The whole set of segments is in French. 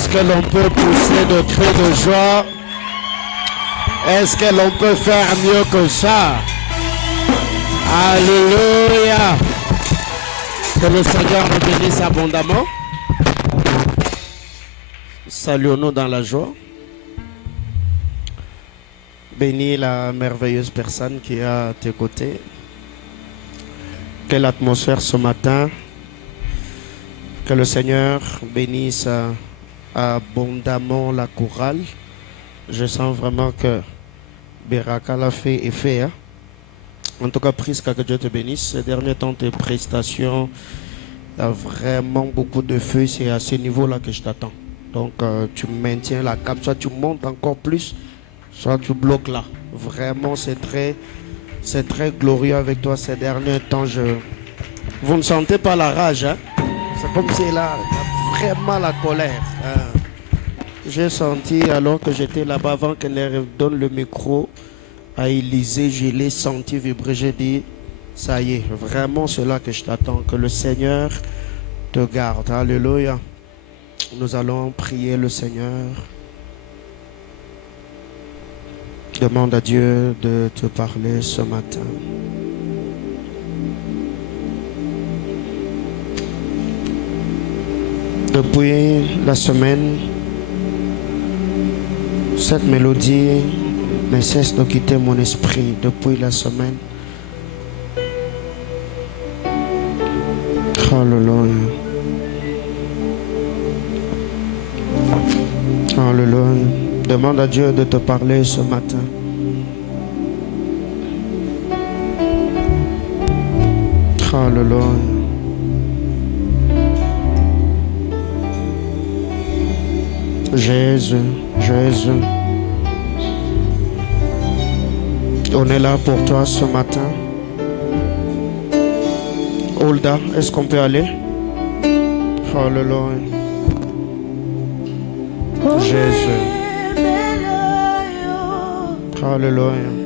Est-ce que l'on peut pousser de cris de joie? Est-ce que l'on peut faire mieux que ça? Alléluia. Que le Seigneur nous bénisse abondamment. Saluons-nous dans la joie. Bénis la merveilleuse personne qui est à tes côtés. Quelle atmosphère ce matin. Que le Seigneur bénisse abondamment la chorale. Je sens vraiment que Beraka l'a fait et fait. Hein? En tout cas, Prisca, que Dieu te bénisse. Ces derniers temps, tes prestations, il y a vraiment beaucoup de feu. C'est à ce niveau-là que je t'attends. Donc, tu maintiens la cape. Soit tu montes encore plus, soit tu bloques là. Vraiment, c'est très glorieux avec toi ces derniers temps. Vous ne sentez pas la rage, hein? C'est comme si là, il y a vraiment la colère. Hein? J'ai senti, alors que j'étais là-bas, avant qu'elle donne le micro à Élisée, je l'ai senti vibrer. J'ai dit, ça y est, vraiment c'est là que je t'attends. Que le Seigneur te garde. Alléluia. Nous allons prier le Seigneur. Demande à Dieu de te parler ce matin. Depuis la semaine, cette mélodie ne cesse de quitter mon esprit. Depuis la semaine. Alléluia. Alléluia. Demande à Dieu de te parler ce matin. Alléluia. Jésus, Jésus. On est là pour toi ce matin. Olda, est-ce qu'on peut aller? Alléluia. Jésus. Alléluia.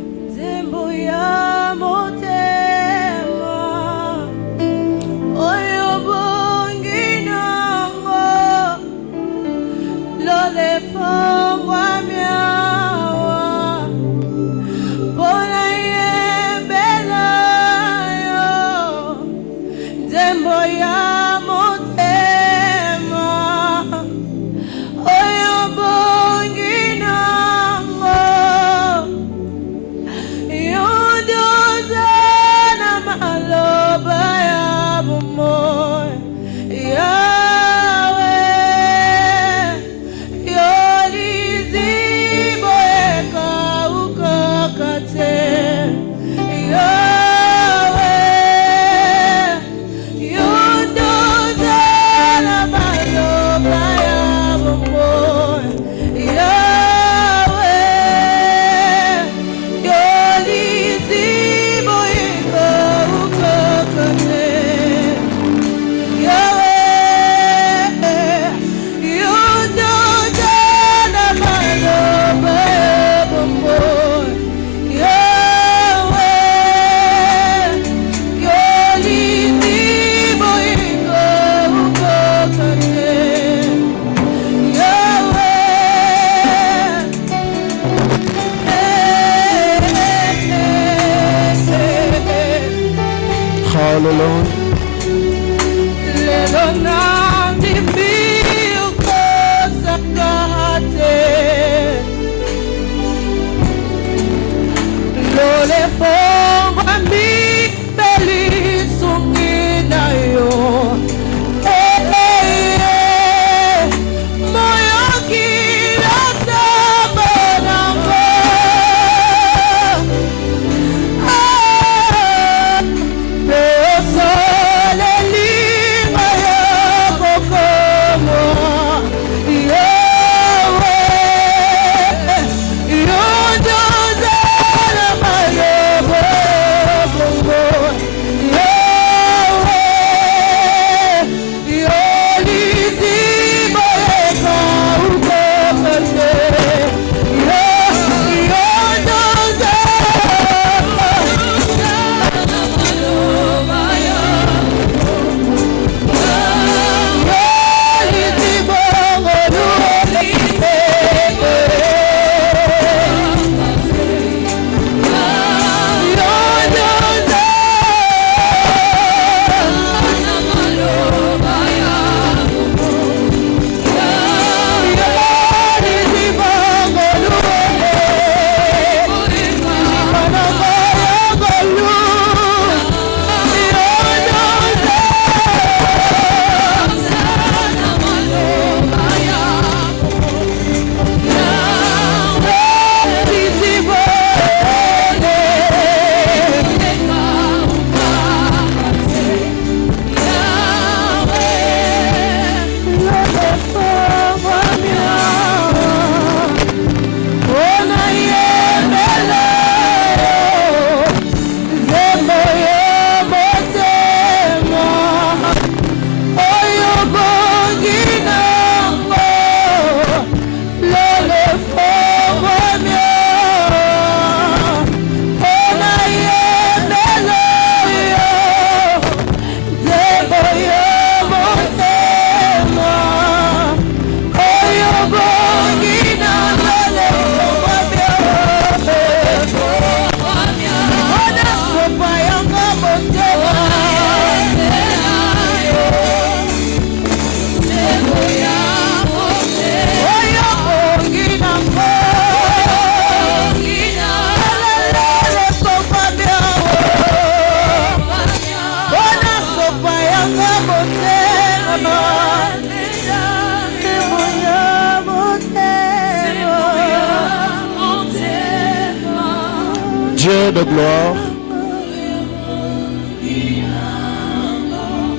Dieu de gloire,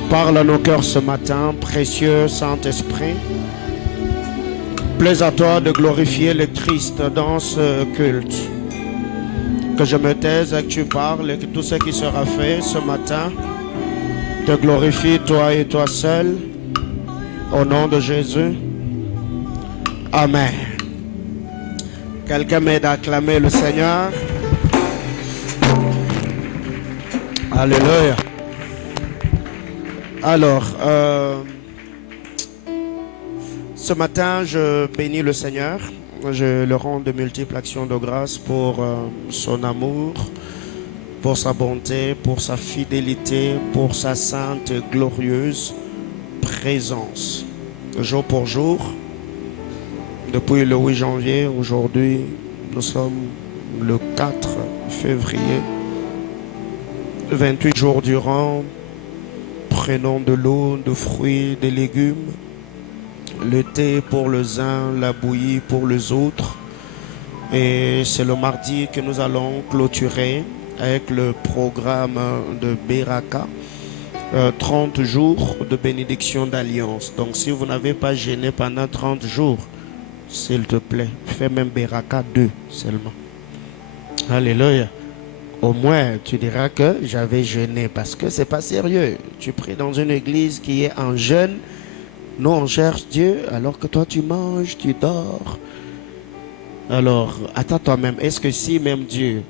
parle à nos cœurs ce matin, précieux Saint-Esprit. Plaise à toi de glorifier le Christ dans ce culte. Que je me taise et que tu parles et que tout ce qui sera fait ce matin te glorifie toi et toi seul. Au nom de Jésus. Amen. Quelqu'un m'aide à acclamer le Seigneur. Alléluia. Alors, ce matin, je bénis le Seigneur. Je le rends de multiples actions de grâce pour son amour, pour sa bonté, pour sa fidélité, pour sa sainte et glorieuse présence. Jour pour jour, depuis le 8 janvier, aujourd'hui, nous sommes le 4 février. 28 jours durant, prenons de l'eau, de fruits, des légumes, le thé pour les uns, la bouillie pour les autres. Et c'est le mardi que nous allons clôturer avec le programme de Beraka, 30 jours de bénédiction d'alliance. Donc si vous n'avez pas jeûné pendant 30 jours, s'il te plaît, fais même Beraka 2 seulement. Alléluia. Au moins, tu diras que j'avais jeûné parce que c'est pas sérieux. Tu pries dans une église qui est en jeûne. Nous, on cherche Dieu alors que toi, tu manges, tu dors. Alors, attends toi-même. Est-ce que si même Dieu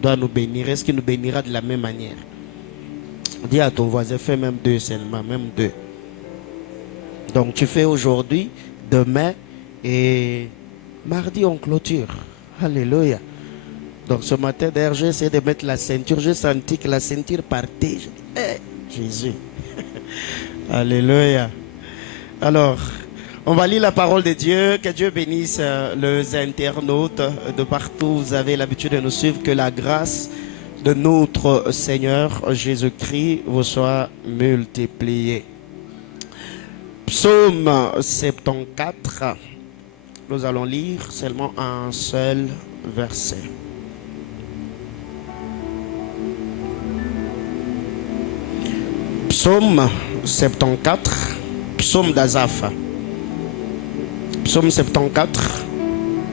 doit nous bénir, est-ce qu'il nous bénira de la même manière? Dis à ton voisin, fais même 2 seulement, même 2. Donc, tu fais aujourd'hui, demain et mardi, on clôture. Alléluia. Donc ce matin, d'ailleurs, j'ai essayé de mettre la ceinture. J'ai senti que la ceinture partait. Jésus. Alléluia. Alors, on va lire la parole de Dieu. Que Dieu bénisse les internautes de partout. Vous avez l'habitude de nous suivre. Que la grâce de notre Seigneur Jésus-Christ vous soit multipliée. Psaume 74. Nous allons lire seulement un seul verset. Psaume 74, psaume d'Azaph. Psaume 74,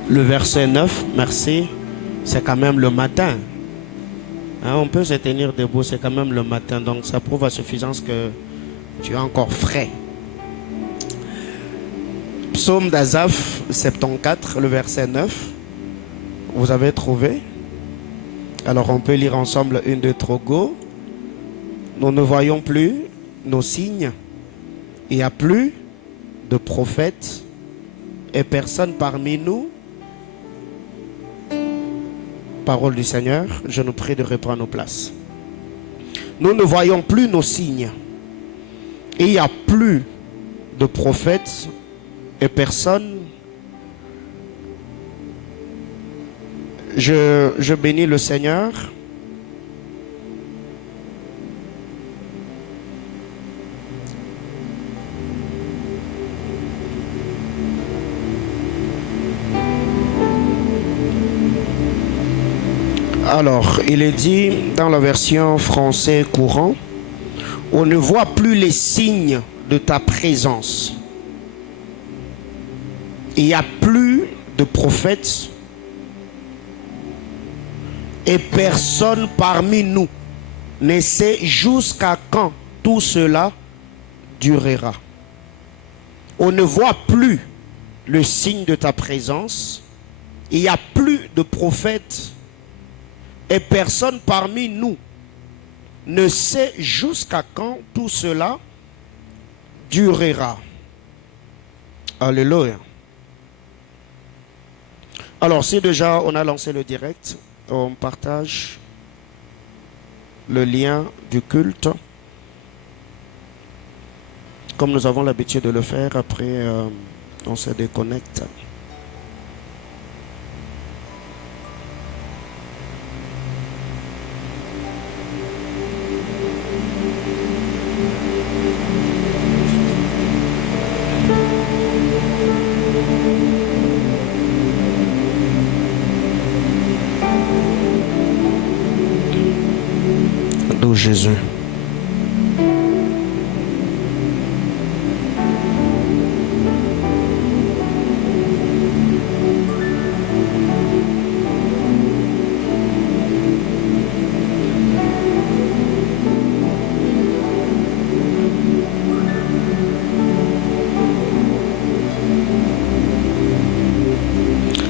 le verset 9, merci. C'est quand même le matin. Hein, on peut se tenir debout, c'est quand même le matin. Donc ça prouve à suffisance que tu es encore frais. Psaume d'Azaph 74, le verset 9. Vous avez trouvé? Alors on peut lire ensemble 1, 2, 3, go. Nous ne voyons plus nos signes. Il n'y a plus de prophètes et personne parmi nous. Parole du Seigneur, je nous prie de reprendre nos places. Nous ne voyons plus nos signes. Il n'y a plus de prophètes et personne. Je bénis le Seigneur. Alors, il est dit dans la version français courant, on ne voit plus les signes de ta présence. Il n'y a plus de prophètes et personne parmi nous ne sait jusqu'à quand tout cela durera. On ne voit plus le signe de ta présence. Il n'y a plus de prophètes et personne parmi nous ne sait jusqu'à quand tout cela durera. Alléluia. Alors, si déjà on a lancé le direct, on partage le lien du culte, comme nous avons l'habitude de le faire. Après, on se déconnecte. Jésus.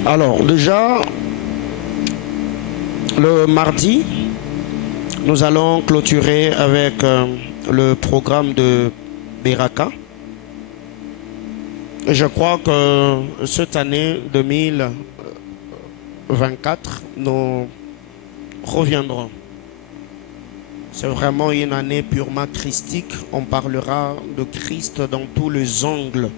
Alors déjà, le mardi, nous allons clôturer avec le programme de Beraka. Et je crois que cette année 2024, nous reviendrons. C'est vraiment une année purement christique. On parlera de Christ dans tous les angles,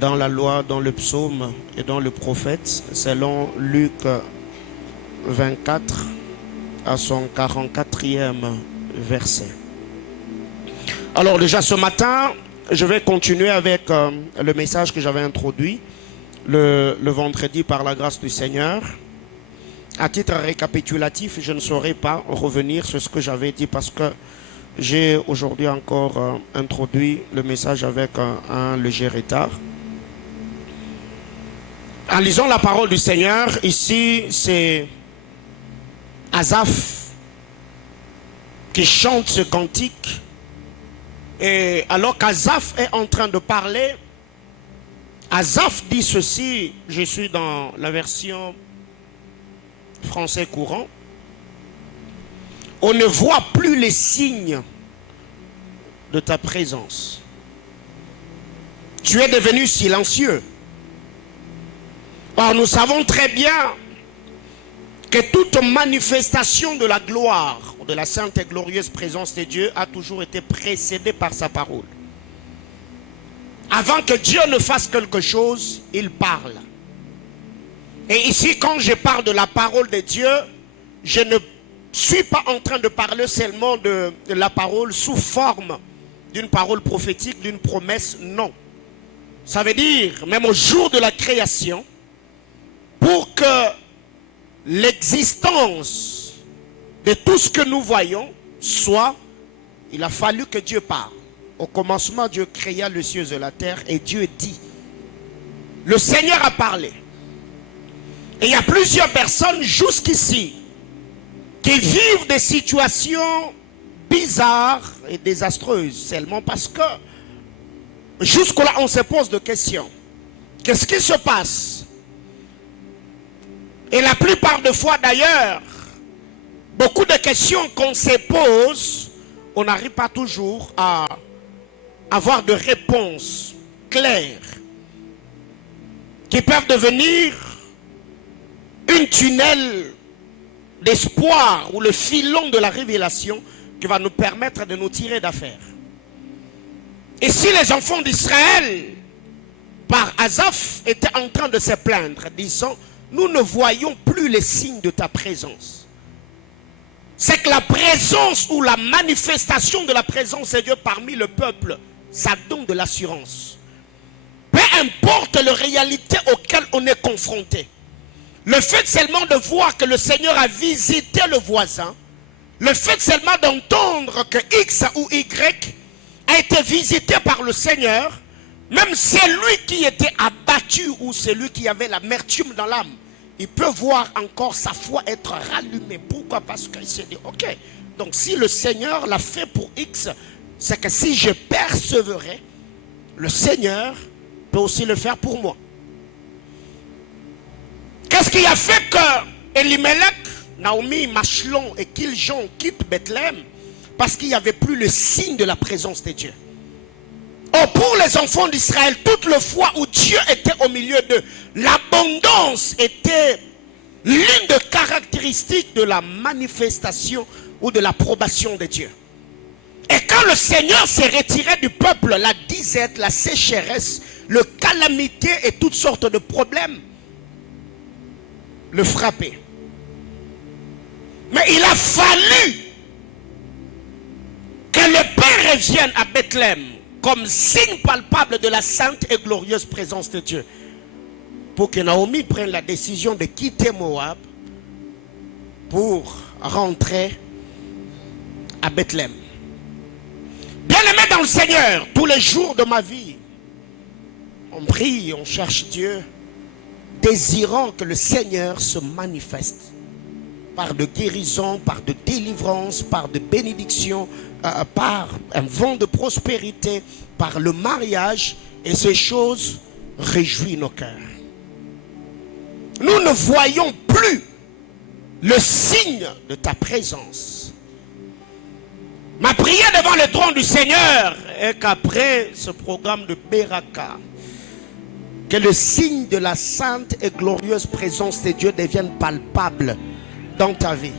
dans la loi, dans le psaume et dans le prophète, selon Luc 24 à son 44e verset. Alors déjà ce matin, je vais continuer avec le message que j'avais introduit le vendredi par la grâce du Seigneur. À titre récapitulatif, je ne saurais pas revenir sur ce que j'avais dit parce que j'ai aujourd'hui encore introduit le message avec un léger retard. En lisant la parole du Seigneur, ici c'est Asaph qui chante ce cantique. Et alors qu'Asaph est en train de parler, Asaph dit ceci, je suis dans la version français courant. On ne voit plus les signes de ta présence. Tu es devenu silencieux. Or, nous savons très bien que toute manifestation de la gloire, de la sainte et glorieuse présence de Dieu a toujours été précédée par sa parole. Avant que Dieu ne fasse quelque chose, il parle. Et ici, quand je parle de la parole de Dieu, je ne suis pas en train de parler seulement de la parole sous forme d'une parole prophétique, d'une promesse, non. Ça veut dire, même au jour de la création, pour que l'existence de tout ce que nous voyons soit, il a fallu que Dieu parle. Au commencement, Dieu créa les cieux et la terre et Dieu dit. Le Seigneur a parlé. Et il y a plusieurs personnes jusqu'ici qui vivent des situations bizarres et désastreuses seulement parce que jusque-là, on se pose des questions. Qu'est-ce qui se passe? Et la plupart des fois d'ailleurs, beaucoup de questions qu'on se pose, on n'arrive pas toujours à avoir de réponses claires qui peuvent devenir une tunnel d'espoir ou le filon de la révélation qui va nous permettre de nous tirer d'affaire. Et si les enfants d'Israël, par Asaph, étaient en train de se plaindre, disant, nous ne voyons plus les signes de ta présence. C'est que la présence ou la manifestation de la présence de Dieu parmi le peuple, ça donne de l'assurance. Peu importe les réalités auxquelles on est confronté. Le fait seulement de voir que le Seigneur a visité le voisin, le fait seulement d'entendre que X ou Y a été visité par le Seigneur, même celui qui était abattu ou celui qui avait l'amertume dans l'âme, il peut voir encore sa foi être rallumée. Pourquoi? Parce qu'il s'est dit, ok, donc si le Seigneur l'a fait pour X, c'est que si je persévérais, le Seigneur peut aussi le faire pour moi. Qu'est-ce qui a fait que Elimelech, Naomi, Machlon et Kiljon quittent Bethléem? Parce qu'il n'y avait plus le signe de la présence de Dieu. Or, pour les enfants d'Israël, toute la fois où Dieu était au milieu d'eux, l'abondance était l'une des caractéristiques de la manifestation ou de l'approbation de Dieu. Et quand le Seigneur s'est retiré du peuple, la disette, la sécheresse, le calamité et toutes sortes de problèmes le frappaient. Mais il a fallu que le Père revienne à Bethléem comme signe palpable de la sainte et glorieuse présence de Dieu, pour que Naomi prenne la décision de quitter Moab pour rentrer à Bethléem. Bien-aimé dans le Seigneur, tous les jours de ma vie, on prie, on cherche Dieu, désirant que le Seigneur se manifeste par de guérison, par de délivrance, par de bénédiction, par un vent de prospérité, par le mariage, et ces choses réjouissent nos cœurs. Nous ne voyons plus le signe de ta présence. Ma prière devant le trône du Seigneur est qu'après ce programme de Beraka, que le signe de la sainte et glorieuse présence de Dieu devienne palpable dans ta vie.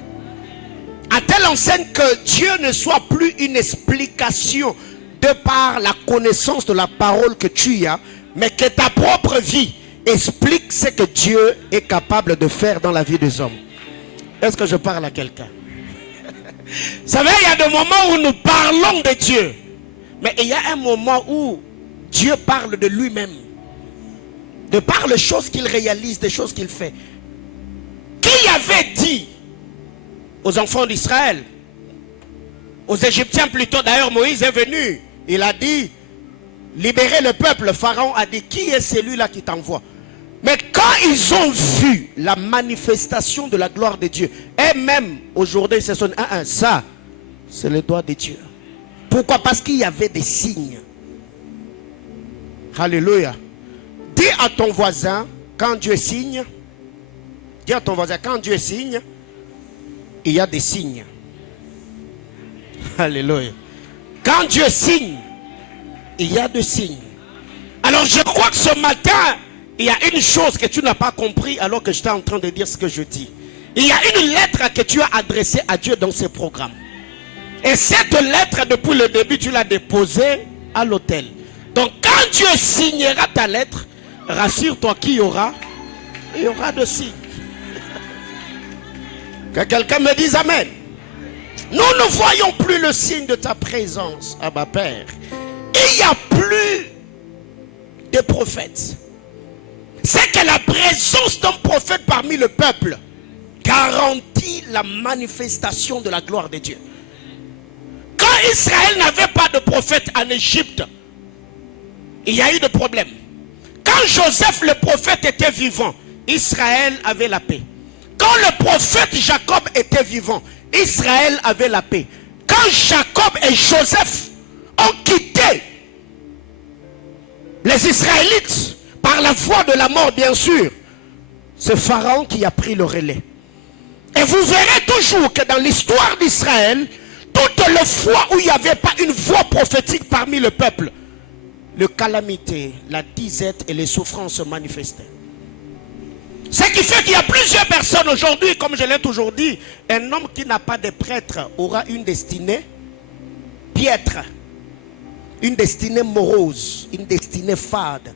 À telle enseigne que Dieu ne soit plus une explication de par la connaissance de la parole que tu as, mais que ta propre vie explique ce que Dieu est capable de faire dans la vie des hommes. Est-ce que je parle à quelqu'un? Vous savez, il y a des moments où nous parlons de Dieu, mais il y a un moment où Dieu parle de lui-même, de par les choses qu'il réalise, des choses qu'il fait. Qui avait dit aux enfants d'Israël, aux Égyptiens plutôt, d'ailleurs Moïse est venu, il a dit, libérez le peuple. Le Pharaon a dit, qui est celui-là qui t'envoie? Mais quand ils ont vu la manifestation de la gloire de Dieu, et même aujourd'hui, ils se sont dit, ça, c'est le doigt de Dieu. Pourquoi? Parce qu'il y avait des signes. Alléluia. Dis à ton voisin, quand Dieu signe, dis à ton voisin, quand Dieu signe, il y a des signes. Alléluia. Quand Dieu signe, il y a des signes. Alors je crois que ce matin, il y a une chose que tu n'as pas compris alors que j'étais en train de dire ce que je dis. Il y a une lettre que tu as adressée à Dieu dans ce programme. Et cette lettre, depuis le début, tu l'as déposée à l'autel. Donc quand Dieu signera ta lettre, rassure-toi qu'il y aura de signes. Que quelqu'un me dise Amen. Nous ne voyons plus le signe de ta présence, Abba Père. Il n'y a plus de prophètes. C'est que la présence d'un prophète parmi le peuple garantit la manifestation de la gloire de Dieu. Quand Israël n'avait pas de prophète en Égypte, il y a eu des problèmes. Quand Joseph le prophète était vivant, Israël avait la paix. Quand le prophète Jacob était vivant, Israël avait la paix. Quand Jacob et Joseph ont quitté les Israélites par la voie de la mort, bien sûr, c'est Pharaon qui a pris le relais. Et vous verrez toujours que dans l'histoire d'Israël, toutes les fois où il n'y avait pas une voix prophétique parmi le peuple, les calamités, la disette et les souffrances se manifestaient. Ce qui fait qu'il y a plusieurs personnes aujourd'hui, comme je l'ai toujours dit, un homme qui n'a pas de prêtre aura une destinée piètre, une destinée morose, une destinée fade.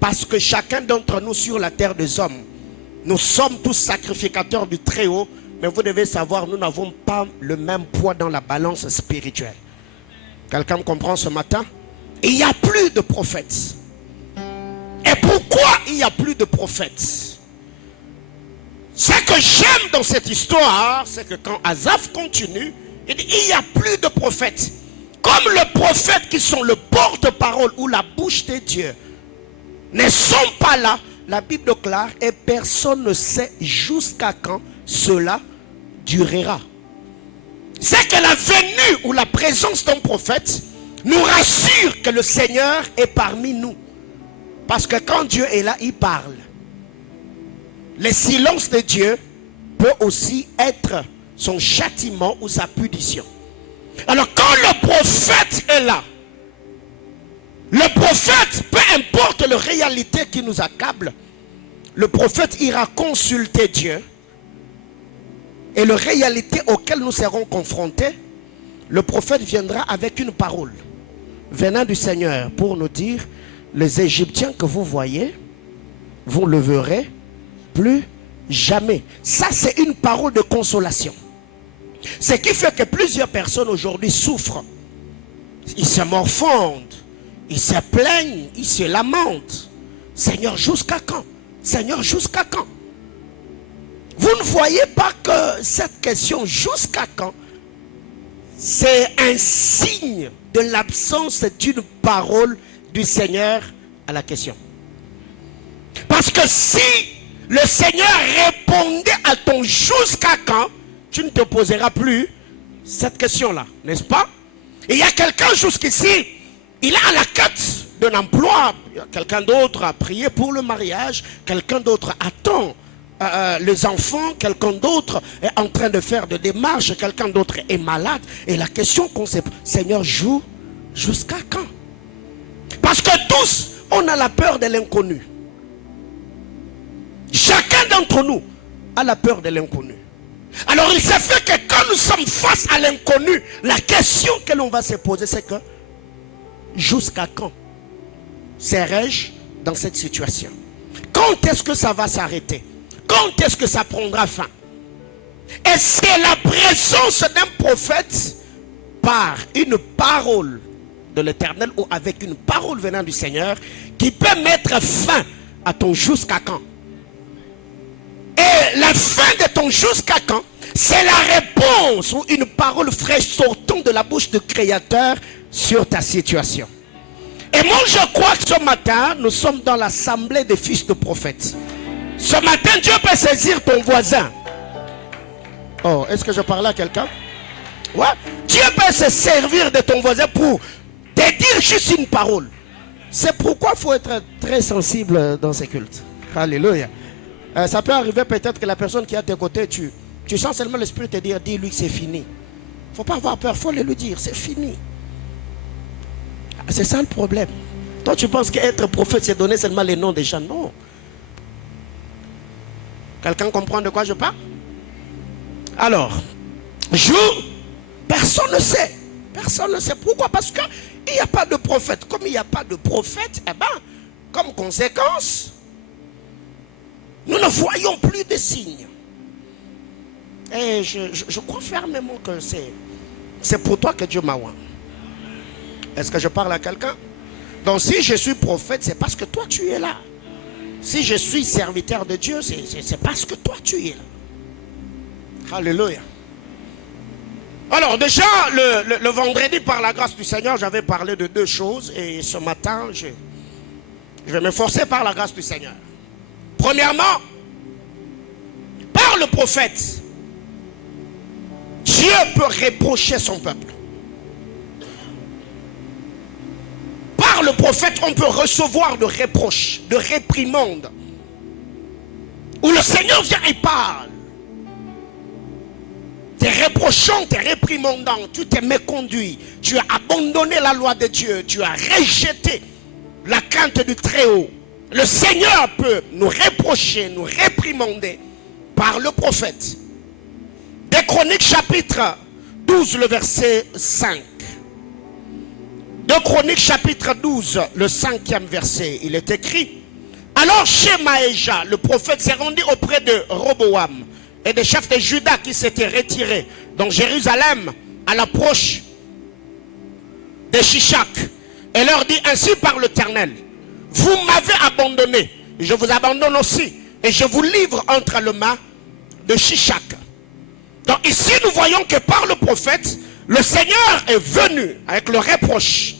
Parce que chacun d'entre nous sur la terre des hommes, nous sommes tous sacrificateurs du Très-Haut, mais vous devez savoir, nous n'avons pas le même poids dans la balance spirituelle. Quelqu'un me comprend ce matin? Il n'y a plus de prophètes. Et pourquoi il n'y a plus de prophètes? Ce que j'aime dans cette histoire, c'est que quand Asaph continue, il dit, il n'y a plus de prophètes. Comme les prophètes qui sont le porte-parole ou la bouche de Dieu ne sont pas là, la Bible déclare, et personne ne sait jusqu'à quand cela durera. C'est que la venue ou la présence d'un prophète nous rassure que le Seigneur est parmi nous. Parce que quand Dieu est là, il parle. Le silence de Dieu peut aussi être son châtiment ou sa punition. Alors quand le prophète est là, le prophète, peu importe la réalité qui nous accable, le prophète ira consulter Dieu. Et la réalité auquel nous serons confrontés, le prophète viendra avec une parole venant du Seigneur pour nous dire, les Égyptiens que vous voyez, vous ne le verrez plus jamais. Ça, c'est une parole de consolation. Ce qui fait que plusieurs personnes aujourd'hui souffrent. Ils se morfondent, ils se plaignent, ils se lamentent. Seigneur, jusqu'à quand? Seigneur, jusqu'à quand? Vous ne voyez pas que cette question, jusqu'à quand, c'est un signe de l'absence d'une parole du Seigneur à la question. Parce que si le Seigneur répondait à ton jusqu'à quand, tu ne te poseras plus cette question-là, n'est-ce pas? Et il y a quelqu'un jusqu'ici, il est à la quête d'un emploi, quelqu'un d'autre a prié pour le mariage, quelqu'un d'autre attend les enfants, quelqu'un d'autre est en train de faire des démarches, quelqu'un d'autre est malade. Et la question qu'on se pose, Seigneur, joue jusqu'à quand? Parce que tous, on a la peur de l'inconnu. Chacun d'entre nous a la peur de l'inconnu. Alors il se fait que quand nous sommes face à l'inconnu, la question que l'on va se poser, c'est que jusqu'à quand serai-je dans cette situation? Quand est-ce que ça va s'arrêter? Quand est-ce que ça prendra fin? Et c'est la présence d'un prophète par une parole de l'Éternel ou avec une parole venant du Seigneur qui peut mettre fin à ton jusqu'à quand. Et la fin de ton jusqu'à quand, c'est la réponse ou une parole fraîche sortant de la bouche du Créateur sur ta situation. Et moi je crois que ce matin, nous sommes dans l'assemblée des fils de prophètes. Ce matin, Dieu peut saisir ton voisin. Oh, est-ce que je parle à quelqu'un? Ouais. Dieu peut se servir de ton voisin pour te dire juste une parole. C'est pourquoi il faut être très sensible dans ces cultes. Alléluia. Ça peut arriver peut-être que la personne qui est à tes côtés, tu sens seulement l'esprit te dire, dis-lui que c'est fini. Il ne faut pas avoir peur, il faut le lui dire, c'est fini. C'est ça le problème. Toi, tu penses qu'être prophète, c'est donner seulement les noms des gens. Non. Quelqu'un comprend de quoi je parle? Alors, personne ne sait. Personne ne sait. Pourquoi? Parce qu'il n'y a pas de prophète. Comme il n'y a pas de prophète, eh ben, comme conséquence, nous ne voyons plus de signes. Et je crois fermement que c'est pour toi que Dieu m'a oint. Est-ce que je parle à quelqu'un? Donc si je suis prophète, c'est parce que toi tu es là. Si je suis serviteur de Dieu, c'est parce que toi tu es là. Alléluia. Alors déjà, le vendredi, par la grâce du Seigneur, j'avais parlé de deux choses. Et ce matin, je vais m'efforcer par la grâce du Seigneur. Premièrement, par le prophète, Dieu peut reprocher son peuple. Par le prophète, on peut recevoir de reproches, de réprimandes. Où le Seigneur vient et parle. T'es reprochant, t'es réprimandant, tu t'es méconduit. Tu as abandonné la loi de Dieu. Tu as rejeté la crainte du Très-Haut. Le Seigneur peut nous reprocher, nous réprimander par le prophète. Des Chroniques chapitre 12, le verset 5. De Chroniques chapitre 12, le 5e verset, il est écrit: alors Shemaéja, le prophète, s'est rendu auprès de Roboam et des chefs de Juda qui s'étaient retirés dans Jérusalem à l'approche de Shishak, et leur dit: ainsi par l'Éternel, vous m'avez abandonné, je vous abandonne aussi, et je vous livre entre les mains de Shishak. Donc ici nous voyons que par le prophète, le Seigneur est venu avec le reproche.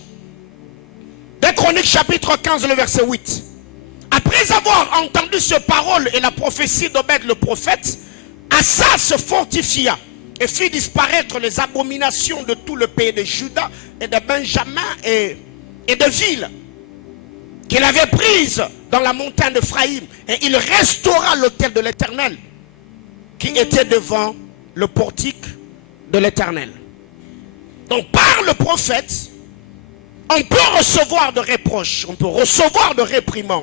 Des Chroniques chapitre 15, le verset 8. Après avoir entendu ces paroles et la prophétie d'Obed le prophète, Asa se fortifia et fit disparaître les abominations de tout le pays de Juda et de Benjamin et de villes qu'il avait prises dans la montagne d'Ephraïm. Et il restaura l'autel de l'Éternel qui était devant le portique de l'Éternel. Donc par le prophète, on peut recevoir de reproches, on peut recevoir de réprimandes.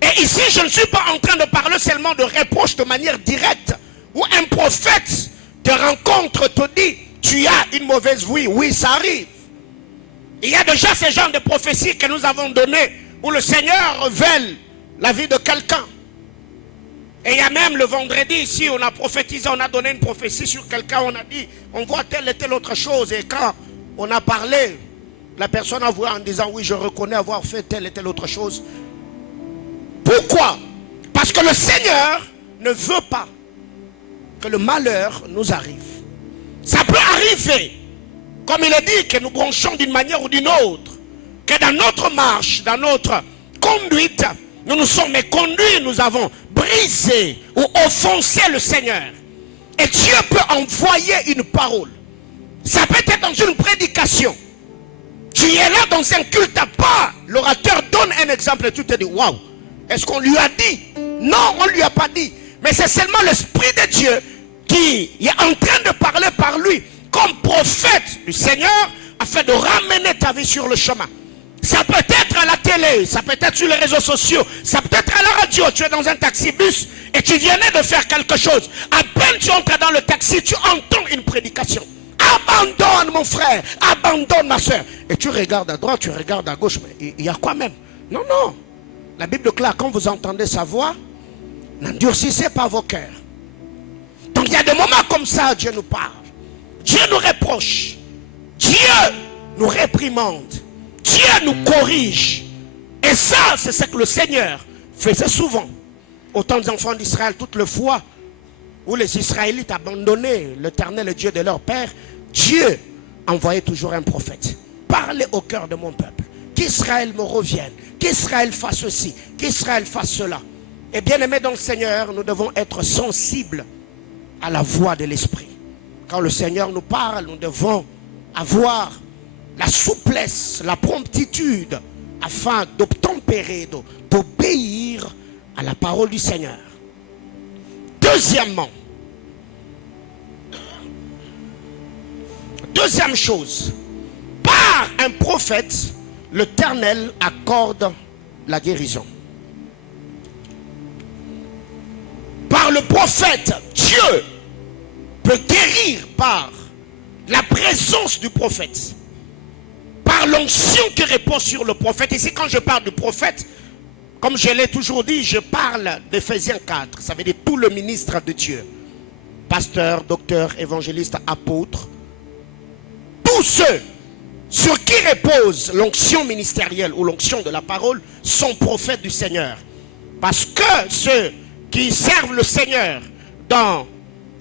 Et ici, je ne suis pas en train de parler seulement de reproches de manière directe, où un prophète te rencontre, te dit, tu as une mauvaise vie. Oui, ça arrive. Il y a déjà ce genre de prophéties que nous avons données, où le Seigneur révèle la vie de quelqu'un. Et il y a même le vendredi ici, on a prophétisé, on a donné une prophétie sur quelqu'un, on a dit, on voit telle et telle autre chose. Et quand on a parlé, la personne a voulu en disant, oui, je reconnais avoir fait telle et telle autre chose. Pourquoi? Parce que le Seigneur ne veut pas que le malheur nous arrive. Ça peut arriver, comme il est dit, que nous bronchons d'une manière ou d'une autre, que dans notre marche, dans notre conduite, nous nous sommes méconduits, nous avons brisé ou offensé le Seigneur. Et Dieu peut envoyer une parole. Ça peut être dans une prédication. Tu es là dans un culte à part. L'orateur donne un exemple et tu te dis, waouh, est-ce qu'on lui a dit? Non, on ne lui a pas dit. Mais c'est seulement l'Esprit de Dieu qui est en train de parler par lui comme prophète du Seigneur afin de ramener ta vie sur le chemin. Ça peut être à la télé, ça peut être sur les réseaux sociaux, ça peut être à la radio. Tu es dans un taxi-bus et tu venais de faire quelque chose. À peine tu entres dans le taxi, tu entends une prédication. Abandonne mon frère, abandonne ma soeur. Et tu regardes à droite, tu regardes à gauche, mais il y a quoi même? Non, non. La Bible déclare, quand vous entendez sa voix, n'endurcissez pas vos cœurs. Donc il y a des moments comme ça, Dieu nous parle. Dieu nous reproche. Dieu nous réprimande. Dieu nous corrige. Et ça, c'est ce que le Seigneur faisait souvent. Autant d'enfants d'Israël, toutes les fois où les Israélites abandonnaient l'Éternel, le Dieu de leur père, Dieu envoyait toujours un prophète. Parlez au cœur de mon peuple. Qu'Israël me revienne. Qu'Israël fasse ceci. Qu'Israël fasse cela. Et bien aimés dans le Seigneur, nous devons être sensibles à la voix de l'Esprit. Quand le Seigneur nous parle, nous devons avoir la souplesse, la promptitude, afin d'obtempérer, d'obéir à la parole du Seigneur. Deuxième chose, par un prophète, l'Éternel accorde la guérison. Par le prophète, Dieu peut guérir par la présence du prophète. Par l'onction qui repose sur le prophète. Ici, quand je parle du prophète, comme je l'ai toujours dit, je parle d'Éphésiens 4. Ça veut dire tout le ministre de Dieu. Pasteur, docteur, évangéliste, apôtre. Tous ceux sur qui repose l'onction ministérielle ou l'onction de la parole sont prophètes du Seigneur. Parce que ceux qui servent le Seigneur dans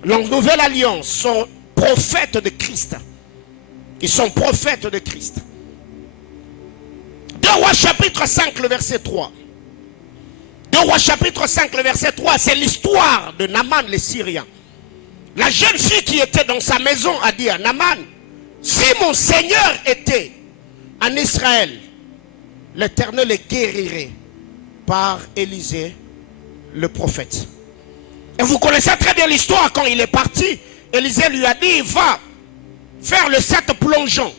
la nouvelle alliance sont prophètes de Christ. Ils sont prophètes de Christ. 2 Rois chapitre 5, le verset 3. 2 Rois chapitre 5, le verset 3, c'est l'histoire de Naaman le Syrien. La jeune fille qui était dans sa maison a dit à Naaman, si mon Seigneur était en Israël, l'Éternel le guérirait par Élisée, le prophète. Et vous connaissez très bien l'histoire. Quand il est parti, Élisée lui a dit, va faire le 7 plongeons.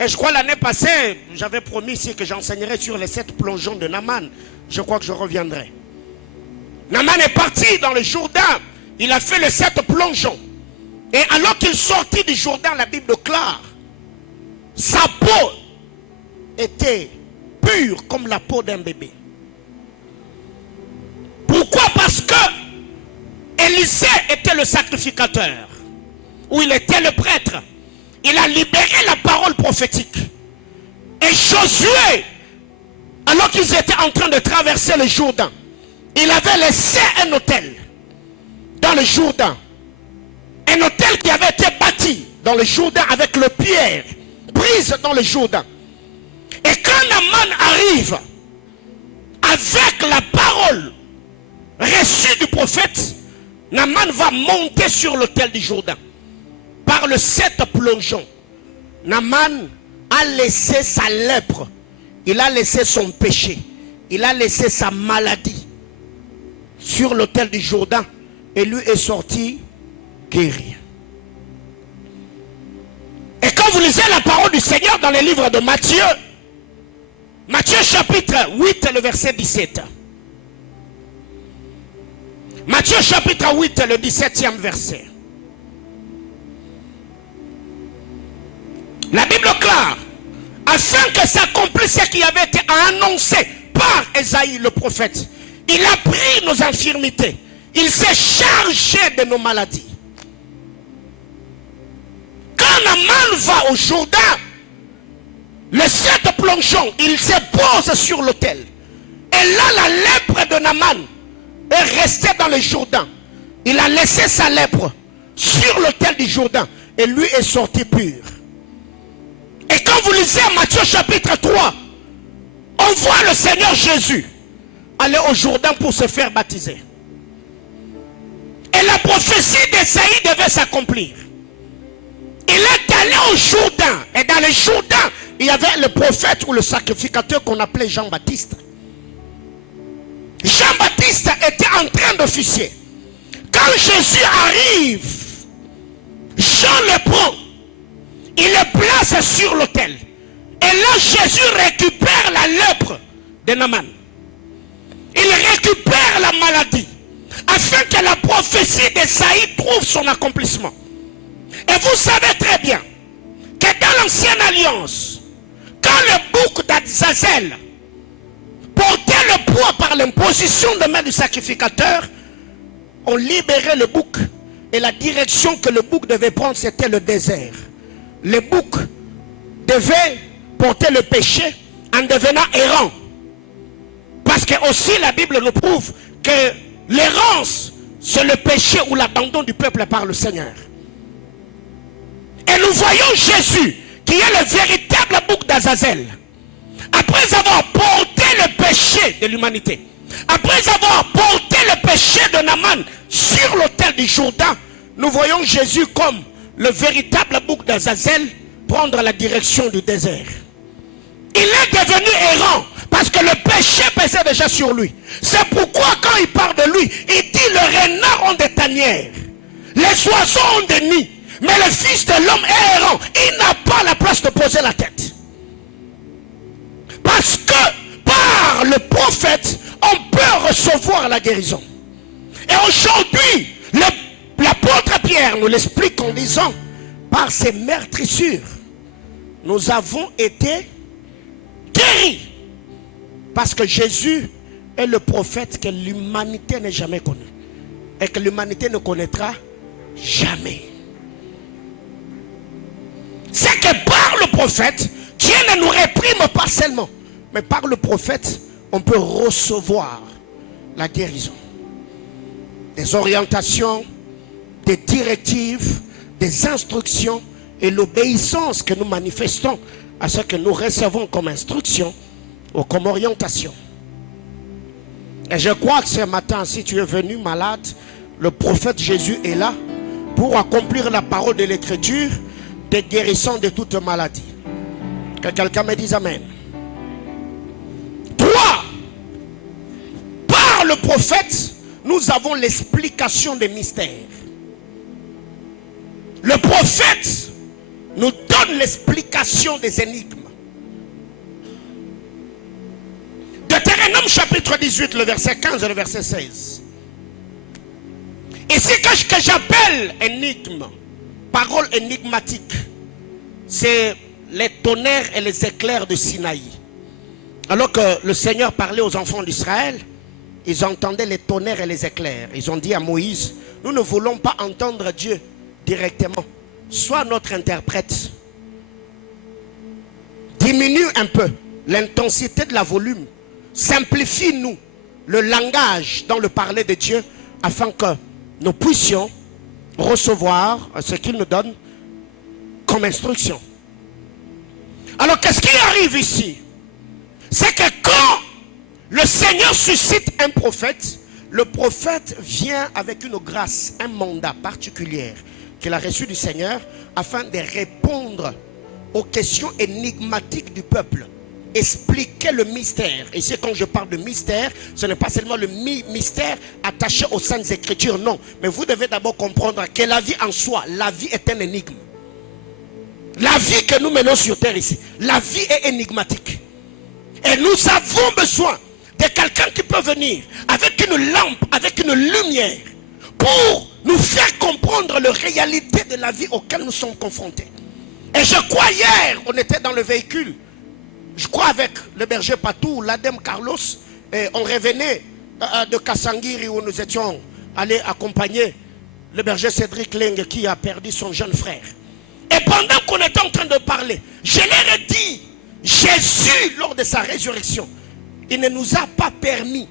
Et je crois l'année passée, j'avais promis ici que j'enseignerais sur les 7 plongeons de Naaman. Je crois que je reviendrai. Naaman est parti dans le Jourdain. Il a fait les 7 plongeons. Et alors qu'il sortit du Jourdain, la Bible déclare, sa peau était pure comme la peau d'un bébé. Pourquoi? Parce que Élisée était le sacrificateur, ou il était le prêtre. Il a libéré la parole prophétique. Et Josué, alors qu'ils étaient en train de traverser le Jourdain, il avait laissé un autel dans le Jourdain. Un autel qui avait été bâti dans le Jourdain avec le pierre prise dans le Jourdain. Et quand Naaman arrive avec la parole reçue du prophète, Naaman va monter sur l'autel du Jourdain. Par le 7 plongeons, Naaman a laissé sa lèpre, il a laissé son péché, il a laissé sa maladie sur l'autel du Jourdain et lui est sorti guéri. Et quand vous lisez la parole du Seigneur dans les livres de Matthieu, Matthieu chapitre 8, le verset 17. Matthieu chapitre 8, le 17e verset. La Bible déclare, afin que s'accomplisse ce qui avait été annoncé par Ésaïe le prophète. Il a pris nos infirmités. Il s'est chargé de nos maladies. Quand Naaman va au Jourdain, le 7 plongeons, il se pose sur l'autel. Et là, la lèpre de Naaman est restée dans le Jourdain. Il a laissé sa lèpre sur l'autel du Jourdain. et lui est sorti pur. Et quand vous lisez Matthieu chapitre 3, on voit le Seigneur Jésus aller au Jourdain pour se faire baptiser. Et la prophétie d'Ésaïe devait s'accomplir. Il est allé au Jourdain. Et dans le Jourdain, il y avait le prophète ou le sacrificateur qu'on appelait Jean-Baptiste. Jean-Baptiste était en train d'officier. Quand Jésus arrive, Jean le prend. Il le place sur l'autel. Et là, Jésus récupère la lèpre de Naaman. Il récupère la maladie. Afin que la prophétie d'Ésaïe trouve son accomplissement. Et vous savez très bien que dans l'ancienne alliance, quand le bouc d'Azazel portait le poids par l'imposition de main du sacrificateur, on libérait le bouc. Et la direction que le bouc devait prendre, c'était le désert. Le bouc devait porter le péché en devenant errant. Parce que aussi la Bible nous prouve que l'errance, c'est le péché ou l'abandon du peuple par le Seigneur. Et nous voyons Jésus, qui est le véritable bouc d'Azazel. Après avoir porté le péché de l'humanité, après avoir porté le péché de Naaman sur l'autel du Jourdain, nous voyons Jésus comme le véritable bouc d'Azazel prendre la direction du désert. Il est devenu errant parce que le péché pesait déjà sur lui. C'est pourquoi quand il parle de lui, il dit le renard ont des tanières, les oiseaux ont des nids, mais le Fils de l'homme est errant. Il n'a pas la place de poser la tête. Parce que par le prophète, on peut recevoir la guérison. Et aujourd'hui, l'apôtre Pierre nous l'explique en disant, par ses meurtrissures, nous avons été guéris. Parce que Jésus est le prophète que l'humanité n'a jamais connu. Et que l'humanité ne connaîtra jamais. C'est que par le prophète, Dieu ne nous réprime pas seulement. Mais par le prophète, on peut recevoir la guérison. Des orientations, des directives, des instructions et l'obéissance que nous manifestons à ce que nous recevons comme instruction ou comme orientation. Et je crois que ce matin, si tu es venu malade, le prophète Jésus est là pour accomplir la parole de l'Écriture, de guérison de toute maladie. Que quelqu'un me dise Amen. 3. Par le prophète, nous avons l'explication des mystères. Le prophète nous donne l'explication des énigmes. Deutéronome chapitre 18, le verset 15 et le verset 16. Ici, ce que j'appelle énigme, parole énigmatique, c'est les tonnerres et les éclairs de Sinaï. Alors que le Seigneur parlait aux enfants d'Israël, ils entendaient les tonnerres et les éclairs. Ils ont dit à Moïse, nous ne voulons pas entendre Dieu directement. Sois notre interprète. Diminue un peu l'intensité de la volume. Simplifie-nous le langage dans le parler de Dieu afin que nous puissions recevoir ce qu'il nous donne comme instruction. Alors qu'est-ce qui arrive ici? C'est que quand le Seigneur suscite un prophète, le prophète vient avec une grâce, un mandat particulier qu'il a reçu du Seigneur afin de répondre aux questions énigmatiques du peuple. Expliquer le mystère. Et c'est quand je parle de mystère, ce n'est pas seulement le mystère attaché aux Saintes Écritures, non. Mais vous devez d'abord comprendre que la vie en soi, la vie est un énigme. La vie que nous menons sur terre ici, la vie est énigmatique. Et nous avons besoin de quelqu'un qui peut venir avec une lampe, avec une lumière, pour nous faire comprendre la réalité de la vie auquel nous sommes confrontés. Et je crois hier, on était dans le véhicule, je crois avec le berger Patou, l'Adem Carlos, et on revenait de Kassangiri où nous étions allés accompagner le berger Cédric Leng qui a perdu son jeune frère. Et pendant qu'on était en train de parler, je leur ai dit, Jésus, lors de sa résurrection, il ne nous a pas permis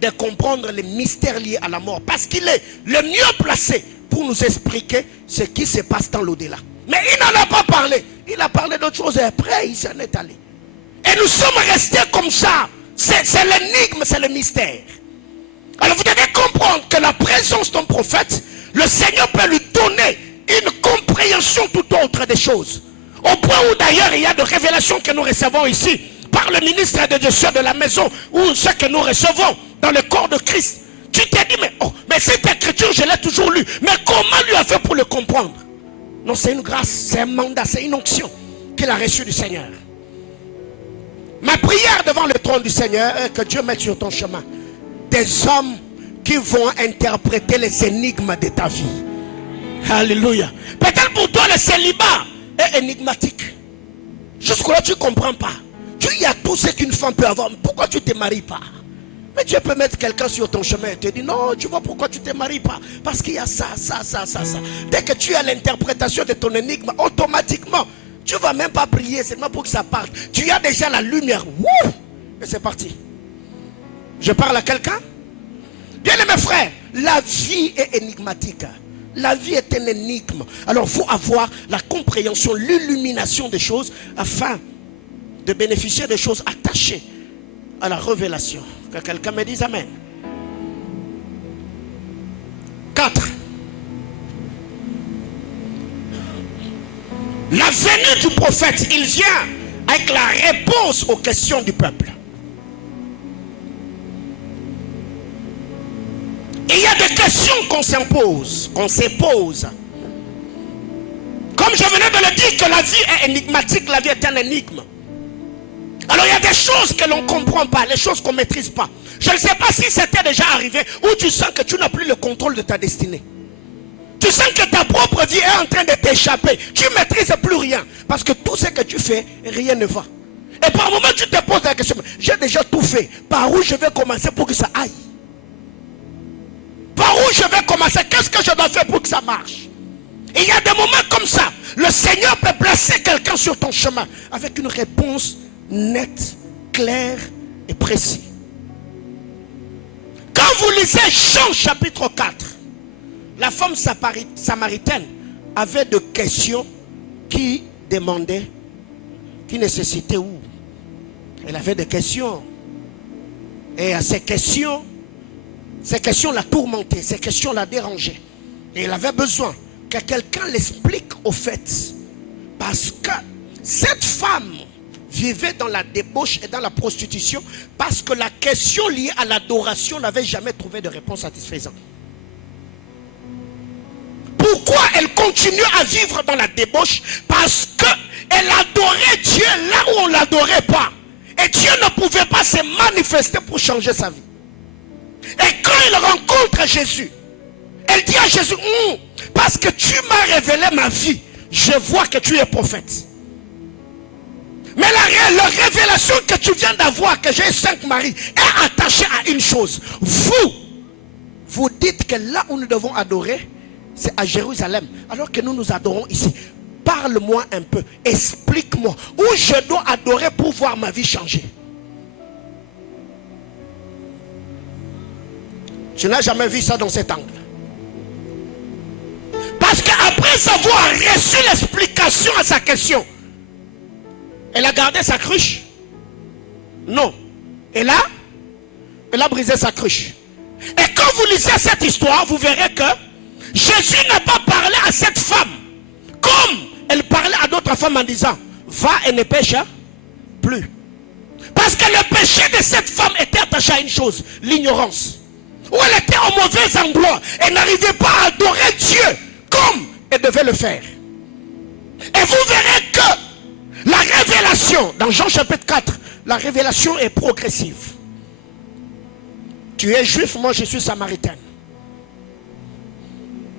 de comprendre les mystères liés à la mort. Parce qu'il est le mieux placé pour nous expliquer ce qui se passe dans l'au-delà. Mais il n'en a pas parlé. Il a parlé d'autre chose et après il s'en est allé. Et nous sommes restés comme ça. C'est l'énigme, c'est le mystère. Alors vous devez comprendre que la présence d'un prophète, le Seigneur peut lui donner une compréhension tout autre des choses. Au point où d'ailleurs il y a de révélations que nous recevons ici par le ministre de Dieu de la maison, ou ce que nous recevons dans le corps de Christ. Tu t'es dit, mais cette écriture je l'ai toujours lue, mais comment lui a fait pour le comprendre? Non, c'est une grâce, c'est un mandat, c'est une onction qu'il a reçue du Seigneur. Ma prière devant le trône du Seigneur est que Dieu mette sur ton chemin des hommes qui vont interpréter les énigmes de ta vie. Alléluia. Peut-être pour toi le célibat est énigmatique. Jusque-là tu ne comprends pas. Il y a tout ce qu'une femme peut avoir. Pourquoi tu ne te maries pas? Mais Dieu peut mettre quelqu'un sur ton chemin et te dire non, tu vois pourquoi tu ne te maries pas? Parce qu'il y a ça. Dès que tu as l'interprétation de ton énigme, automatiquement, tu ne vas même pas prier seulement pour que ça parte. Tu as déjà la lumière. Wouh! Et c'est parti. Je parle à quelqu'un? Bien aimé frère, la vie est énigmatique. La vie est un énigme. Alors il faut avoir la compréhension, l'illumination des choses afin de bénéficier des choses attachées à la révélation. Que quelqu'un me dise amen. 4. La venue du prophète, il vient avec la réponse aux questions du peuple. Et il y a des questions qu'on s'impose, qu'on se pose. Comme je venais de le dire que la vie est énigmatique, la vie est un énigme. Alors il y a des choses que l'on ne comprend pas, les choses qu'on ne maîtrise pas. Je ne sais pas si c'était déjà arrivé où tu sens que tu n'as plus le contrôle de ta destinée. Tu sens que ta propre vie est en train de t'échapper. Tu ne maîtrises plus rien. Parce que tout ce que tu fais, rien ne va. Et par moment tu te poses la question, j'ai déjà tout fait. Par où je vais commencer pour que ça aille? Par où je vais commencer? Qu'est-ce que je dois faire pour que ça marche? Et il y a des moments comme ça. Le Seigneur peut placer quelqu'un sur ton chemin avec une réponse nette, claire et précise. Quand vous lisez Jean chapitre 4, la femme samaritaine avait des questions qui demandaient, qui nécessitaient où? Elle avait des questions. Et à ces questions la tourmentaient, ces questions la dérangeaient. Et elle avait besoin que quelqu'un l'explique au fait. Parce que cette femme vivait dans la débauche et dans la prostitution parce que la question liée à l'adoration n'avait jamais trouvé de réponse satisfaisante. Pourquoi elle continue à vivre dans la débauche? Parce qu'elle adorait Dieu là où on ne l'adorait pas. Et Dieu ne pouvait pas se manifester pour changer sa vie. Et quand elle rencontre Jésus, elle dit à Jésus, parce que tu m'as révélé ma vie, je vois que tu es prophète. Mais la révélation que tu viens d'avoir, que j'ai 5 maris, est attachée à une chose. Vous dites que là où nous devons adorer, c'est à Jérusalem, alors que nous adorons ici. Parle-moi un peu, explique-moi où je dois adorer pour voir ma vie changer. Je n'ai jamais vu ça dans cet angle. Parce qu'après avoir reçu l'explication à sa question, elle a gardé sa cruche? Non. Elle a brisé sa cruche. Et quand vous lisez cette histoire, vous verrez que Jésus n'a pas parlé à cette femme comme elle parlait à d'autres femmes en disant, va et ne pêche plus. Parce que le péché de cette femme était attaché à une chose, l'ignorance. Où elle était au mauvais endroit. Elle n'arrivait pas à adorer Dieu comme elle devait le faire. Et vous verrez que la révélation, dans Jean chapitre 4, la révélation est progressive. Tu es juif, moi je suis samaritaine.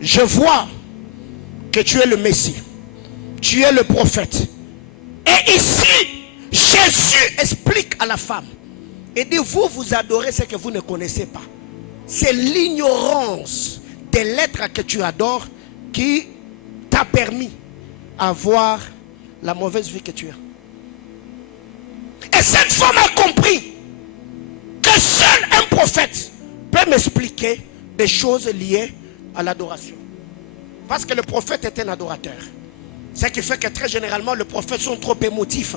Je vois que tu es le Messie. Tu es le prophète. Et ici, Jésus explique à la femme. Et dit, vous adorez ce que vous ne connaissez pas. C'est l'ignorance des lettres que tu adores qui t'a permis d'avoir la mauvaise vie que tu as. Et cette femme a compris que seul un prophète peut m'expliquer des choses liées à l'adoration. Parce que le prophète est un adorateur. Ce qui fait que très généralement, les prophètes sont trop émotifs.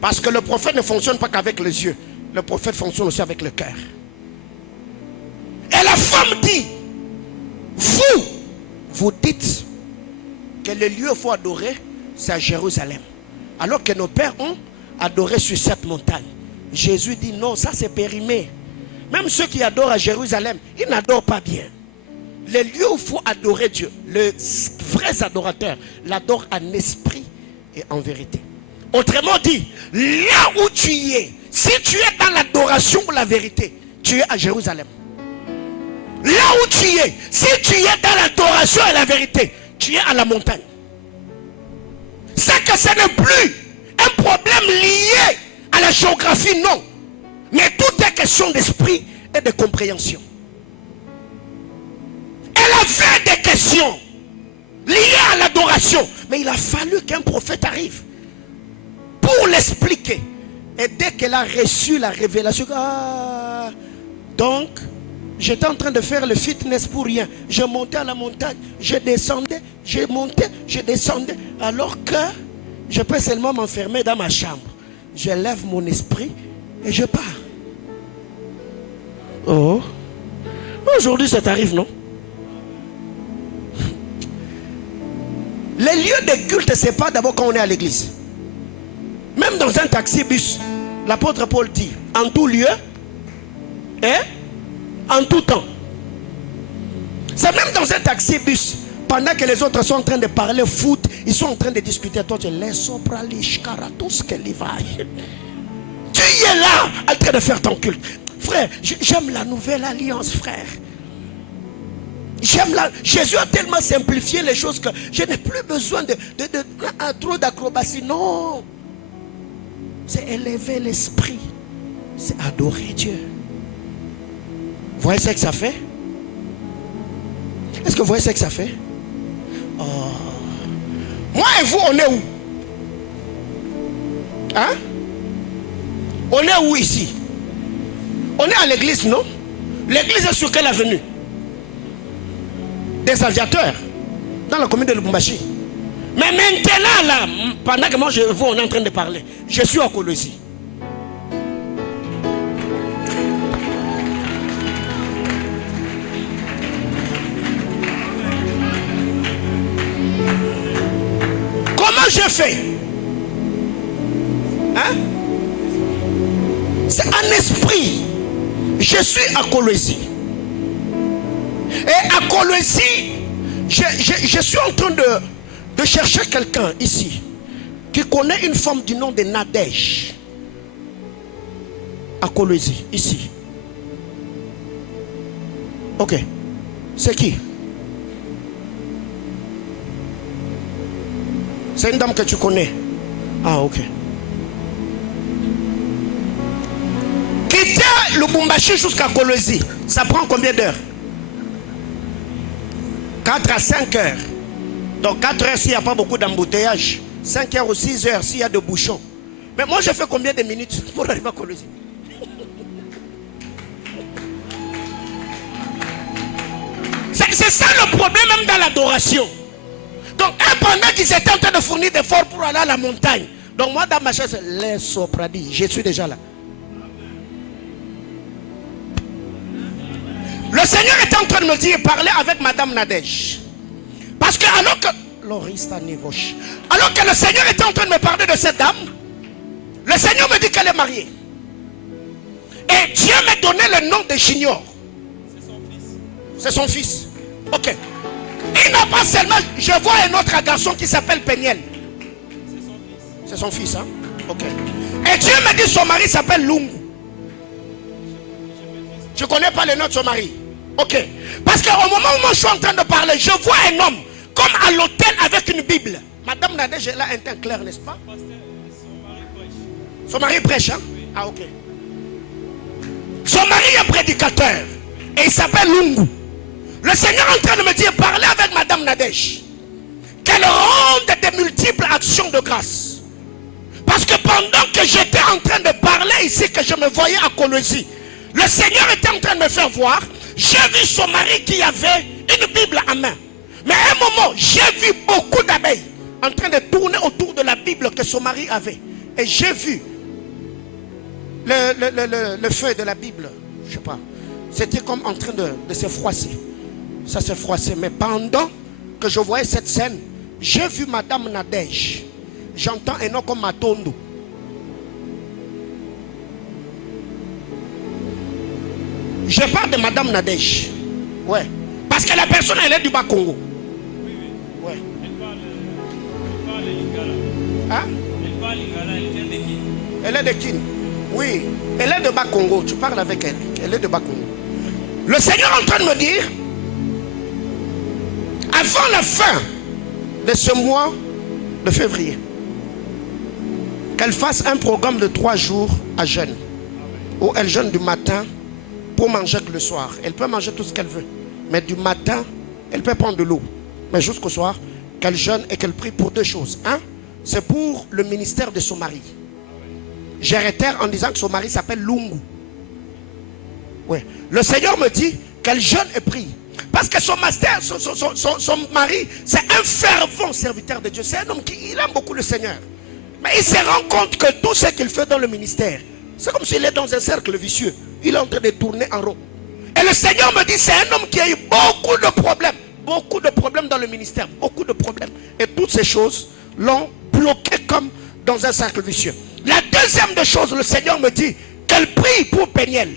Parce que le prophète ne fonctionne pas qu'avec les yeux. Le prophète fonctionne aussi avec le cœur. Et la femme dit, vous dites que le lieu où il faut adorer, c'est à Jérusalem. Alors que nos pères ont adoré sur cette montagne. Jésus dit non, ça c'est périmé. Même ceux qui adorent à Jérusalem, ils n'adorent pas bien. Le lieu où il faut adorer Dieu, les vrais adorateurs l'adorent en esprit et en vérité. Autrement dit, là où tu es, si tu es dans l'adoration ou la vérité, tu es à Jérusalem. Là où tu es, si tu es dans l'adoration et la vérité, tu es à la montagne. C'est que ce n'est plus un problème lié à la géographie, non. Mais tout est question d'esprit et de compréhension. Elle avait des questions liées à l'adoration. Mais il a fallu qu'un prophète arrive pour l'expliquer. Et dès qu'elle a reçu la révélation, donc, j'étais en train de faire le fitness pour rien. Je montais à la montagne, je descendais, je montais, je descendais. Alors que je peux seulement m'enfermer dans ma chambre. Je lève mon esprit et je pars. Oh, aujourd'hui ça t'arrive, non? Les lieux de culte, c'est pas d'abord quand on est à l'église. Même dans un taxi-bus, l'apôtre Paul dit, en tout lieu et en tout temps. C'est même dans un taxi-bus, pendant que les autres sont en train de parler foot, ils sont en train de discuter. Toi, tu es là, en train de faire ton culte. Frère, j'aime la nouvelle alliance, frère. Jésus a tellement simplifié les choses que je n'ai plus besoin de trop d'acrobatie. Non. C'est élever l'esprit. C'est adorer Dieu. Vous voyez ce que ça fait? Est-ce que vous voyez ce que ça fait? Oh. Moi et vous, on est où? Hein? On est où ici? On est à l'église, non? L'église est sur quelle avenue? Des aviateurs. Dans la commune de Lubumbashi. Mais maintenant, là, pendant que moi je vous, on est en train de parler, je suis à Colosie. Comment je fais? Hein? C'est un esprit. Je suis à Colosie. Et à Colosie, je suis en train de chercher quelqu'un ici qui connaît une femme du nom de Nadège. À Colosie, ici. Ok. C'est qui? C'est une dame que tu connais. Ah, ok. Quitter Lubumbashi jusqu'à Colosie, ça prend combien d'heures? 4 à 5 heures. Donc 4 heures s'il n'y a pas beaucoup d'embouteillage. 5 heures ou 6 heures s'il y a de bouchons. Mais moi je fais combien de minutes pour arriver à Colosie? C'est ça le problème même dans l'adoration. Donc pendant qu'ils étaient en train de fournir des efforts pour aller à la montagne. Donc moi dans ma chaise, les sopradi, je suis déjà là. Le Seigneur était en train de me dire, parler avec Madame Nadège. Parce que alors que le Seigneur était en train de me parler de cette dame, le Seigneur me dit qu'elle est mariée. Et Dieu m'a donné le nom de Junior. C'est son fils. Ok. Il n'a pas seulement, je vois un autre garçon qui s'appelle Peniel. C'est son fils, hein? Ok. Et Dieu m'a dit son mari s'appelle Lungu. Je ne connais pas le nom de son mari. Ok. Parce qu'au moment où je suis en train de parler, je vois un homme comme à l'hôtel avec une Bible. Madame Nadège est là, un teint clair, n'est-ce pas? Son mari prêche, hein? Ah, ok. Son mari est prédicateur. Et il s'appelle Lungu. Le Seigneur est en train de me dire, parlez avec Madame Nadège. Qu'elle rende des multiples actions de grâce. Parce que pendant que j'étais en train de parler ici, que je me voyais à Colosie, le Seigneur était en train de me faire voir. J'ai vu son mari qui avait une Bible à main. Mais à un moment, j'ai vu beaucoup d'abeilles en train de tourner autour de la Bible que son mari avait. Et j'ai vu le feuille de la Bible, je sais pas, c'était comme en train de se froisser. Ça se froissait. Mais pendant que je voyais cette scène, j'ai vu Madame Nadège. J'entends un nom comme Matondo. Je parle de Madame Nadège. Ouais. Parce que la personne, elle est du Bas-Congo. Oui, oui. Ouais. Elle parle lingala. Hein? Elle parle lingala, elle vient de qui? Elle est de Kin. Oui. Elle est de Bas-Congo. Tu parles avec elle. Elle est de Bas-Congo. Le Seigneur est en train de me dire, avant la fin de ce mois de février, qu'elle fasse un programme de 3 jours à jeûne. Où elle jeûne du matin pour manger que le soir. Elle peut manger tout ce qu'elle veut. Mais du matin, elle peut prendre de l'eau. Mais jusqu'au soir, qu'elle jeûne et qu'elle prie pour 2 choses. Un, c'est pour le ministère de son mari. J'ai réitéré en disant que son mari s'appelle Lungu. Ouais. Le Seigneur me dit qu'elle jeûne et prie. Parce que son mari, c'est un fervent serviteur de Dieu. C'est un homme qui il aime beaucoup le Seigneur. Mais il se rend compte que tout ce qu'il fait dans le ministère, c'est comme s'il est dans un cercle vicieux. Il est en train de tourner en rond. Et le Seigneur me dit, c'est un homme qui a eu beaucoup de problèmes. Beaucoup de problèmes dans le ministère. Beaucoup de problèmes. Et toutes ces choses l'ont bloqué comme dans un cercle vicieux. La deuxième des choses, le Seigneur me dit qu'elle prie pour Péniel.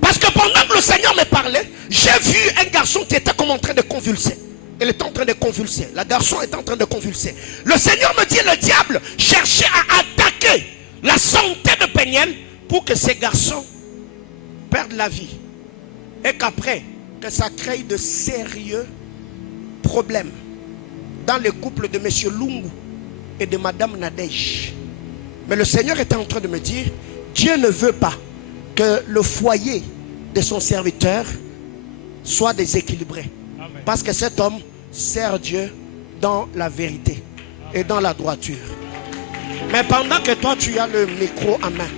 Parce que pendant que le Seigneur me parlait, j'ai vu un garçon qui était comme en train de convulser. Il était en train de convulser. Le garçon était en train de convulser. Le Seigneur me dit, le diable cherchait à attaquer la santé de Péniel pour que ces garçons perdent la vie. Et qu'après, que ça crée de sérieux problèmes dans le couple de M. Lungu et de Madame Nadège. Mais le Seigneur était en train de me dire, Dieu ne veut pas que le foyer de son serviteur soit déséquilibré. Amen. Parce que cet homme sert Dieu dans la vérité et dans la droiture. Mais pendant que toi tu as le micro en main,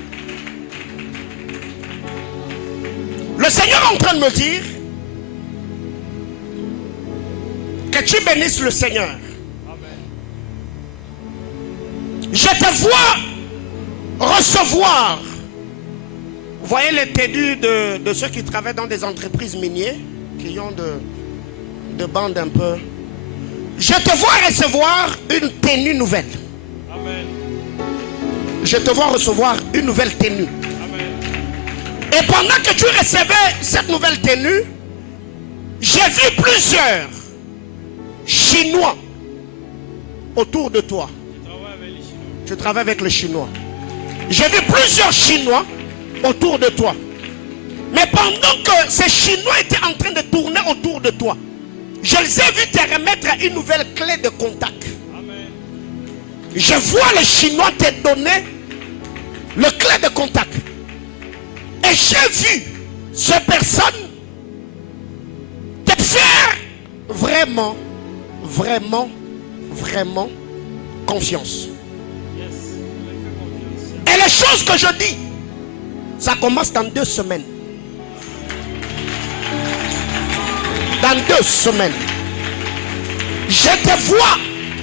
le Seigneur est en train de me dire que tu bénisses le Seigneur. Amen. Je te vois recevoir. Vous voyez les tenues de ceux qui travaillent dans des entreprises minières, qui ont de bandes un peu. Je te vois recevoir une tenue nouvelle. Amen. Je te vois recevoir une nouvelle tenue. Amen. Et pendant que tu recevais cette nouvelle tenue, j'ai vu plusieurs Chinois autour de toi. Je travaille avec les Chinois. Tu travailles avec les Chinois. J'ai vu plusieurs Chinois autour de toi. Mais pendant que ces Chinois étaient en train de tourner autour de toi, je les ai vus te remettre une nouvelle clé de contact. Amen. Je vois les Chinois te donner le clé de contact. Et j'ai vu ces personnes te faire vraiment, vraiment, vraiment confiance. Yes. On les fait confiance. Et les choses que je dis, ça commence dans 2 semaines. Dans 2 semaines. Je te vois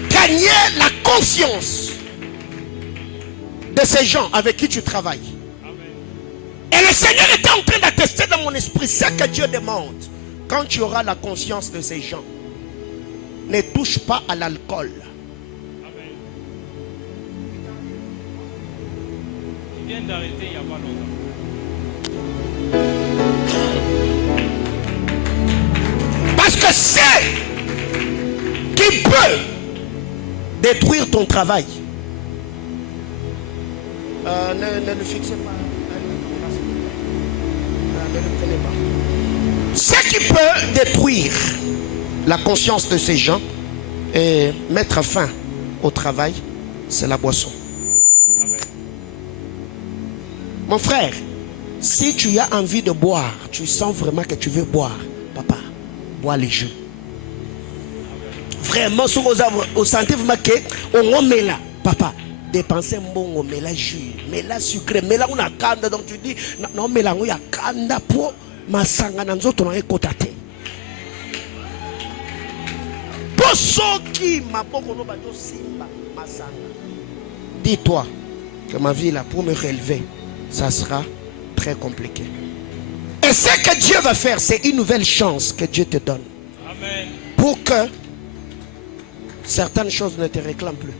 gagner la confiance de ces gens avec qui tu travailles. Amen. Et le Seigneur était en train d'attester dans mon esprit ce que Dieu demande. Quand tu auras la conscience de ces gens, ne touche pas à l'alcool. Amen. Il vient d'arrêter il n'y a pas longtemps. Parce que c'est qui peut détruire ton travail. Ne le fixez pas. Ne le prenez pas. Ce qui peut détruire la conscience de ces gens et mettre fin au travail, c'est la boisson. Amen. Mon frère, si tu as envie de boire, tu sens vraiment que tu veux boire, papa, bois les jus. Vraiment, si vous sentez vraiment que on met là, papa, dépensez un bon on met la jus, mais la sucré, mais là on a canda, donc tu dis non mais là on a canda pour ma sanga nanzo ton kotate. Dis-toi que ma vie là, pour me relever, ça sera très compliqué. Et ce que Dieu va faire, c'est une nouvelle chance que Dieu te donne. Amen. Pour que certaines choses ne te réclament plus.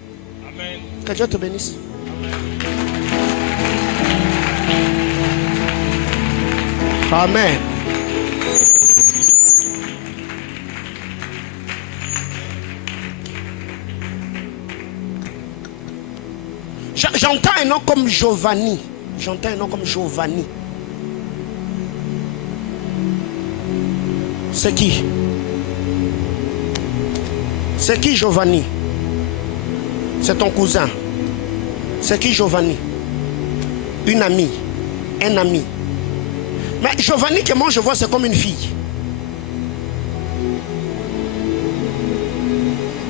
Amen. Que Dieu te bénisse. Amen. J'entends un nom comme Giovanni. J'entends un nom comme Giovanni. C'est qui? C'est qui Giovanni? C'est ton cousin. C'est qui Giovanni? Une amie. Un ami. Mais Giovanni que moi je vois, c'est comme une fille.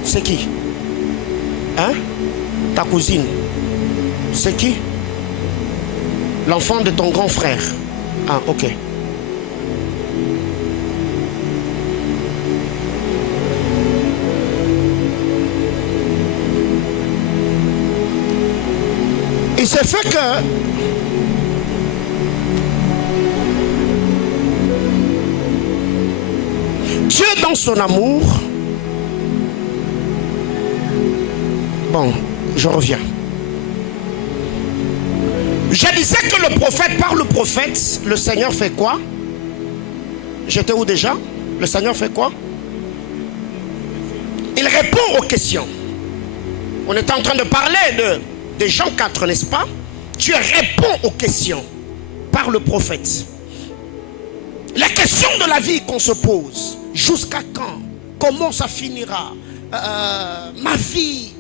C'est qui? Hein? Ta cousine. C'est qui? L'enfant de ton grand frère. Ah, ok. Il s'est fait que Dieu dans son amour. Bon, je reviens. Je disais que le prophète, par le prophète, le Seigneur fait quoi? J'étais où déjà? Le Seigneur fait quoi? Il répond aux questions. On est en train de parler de Jean 4, n'est-ce pas? Dieu répond aux questions par le prophète. La question de la vie qu'on se pose, jusqu'à quand? Comment ça finira? Ma vie,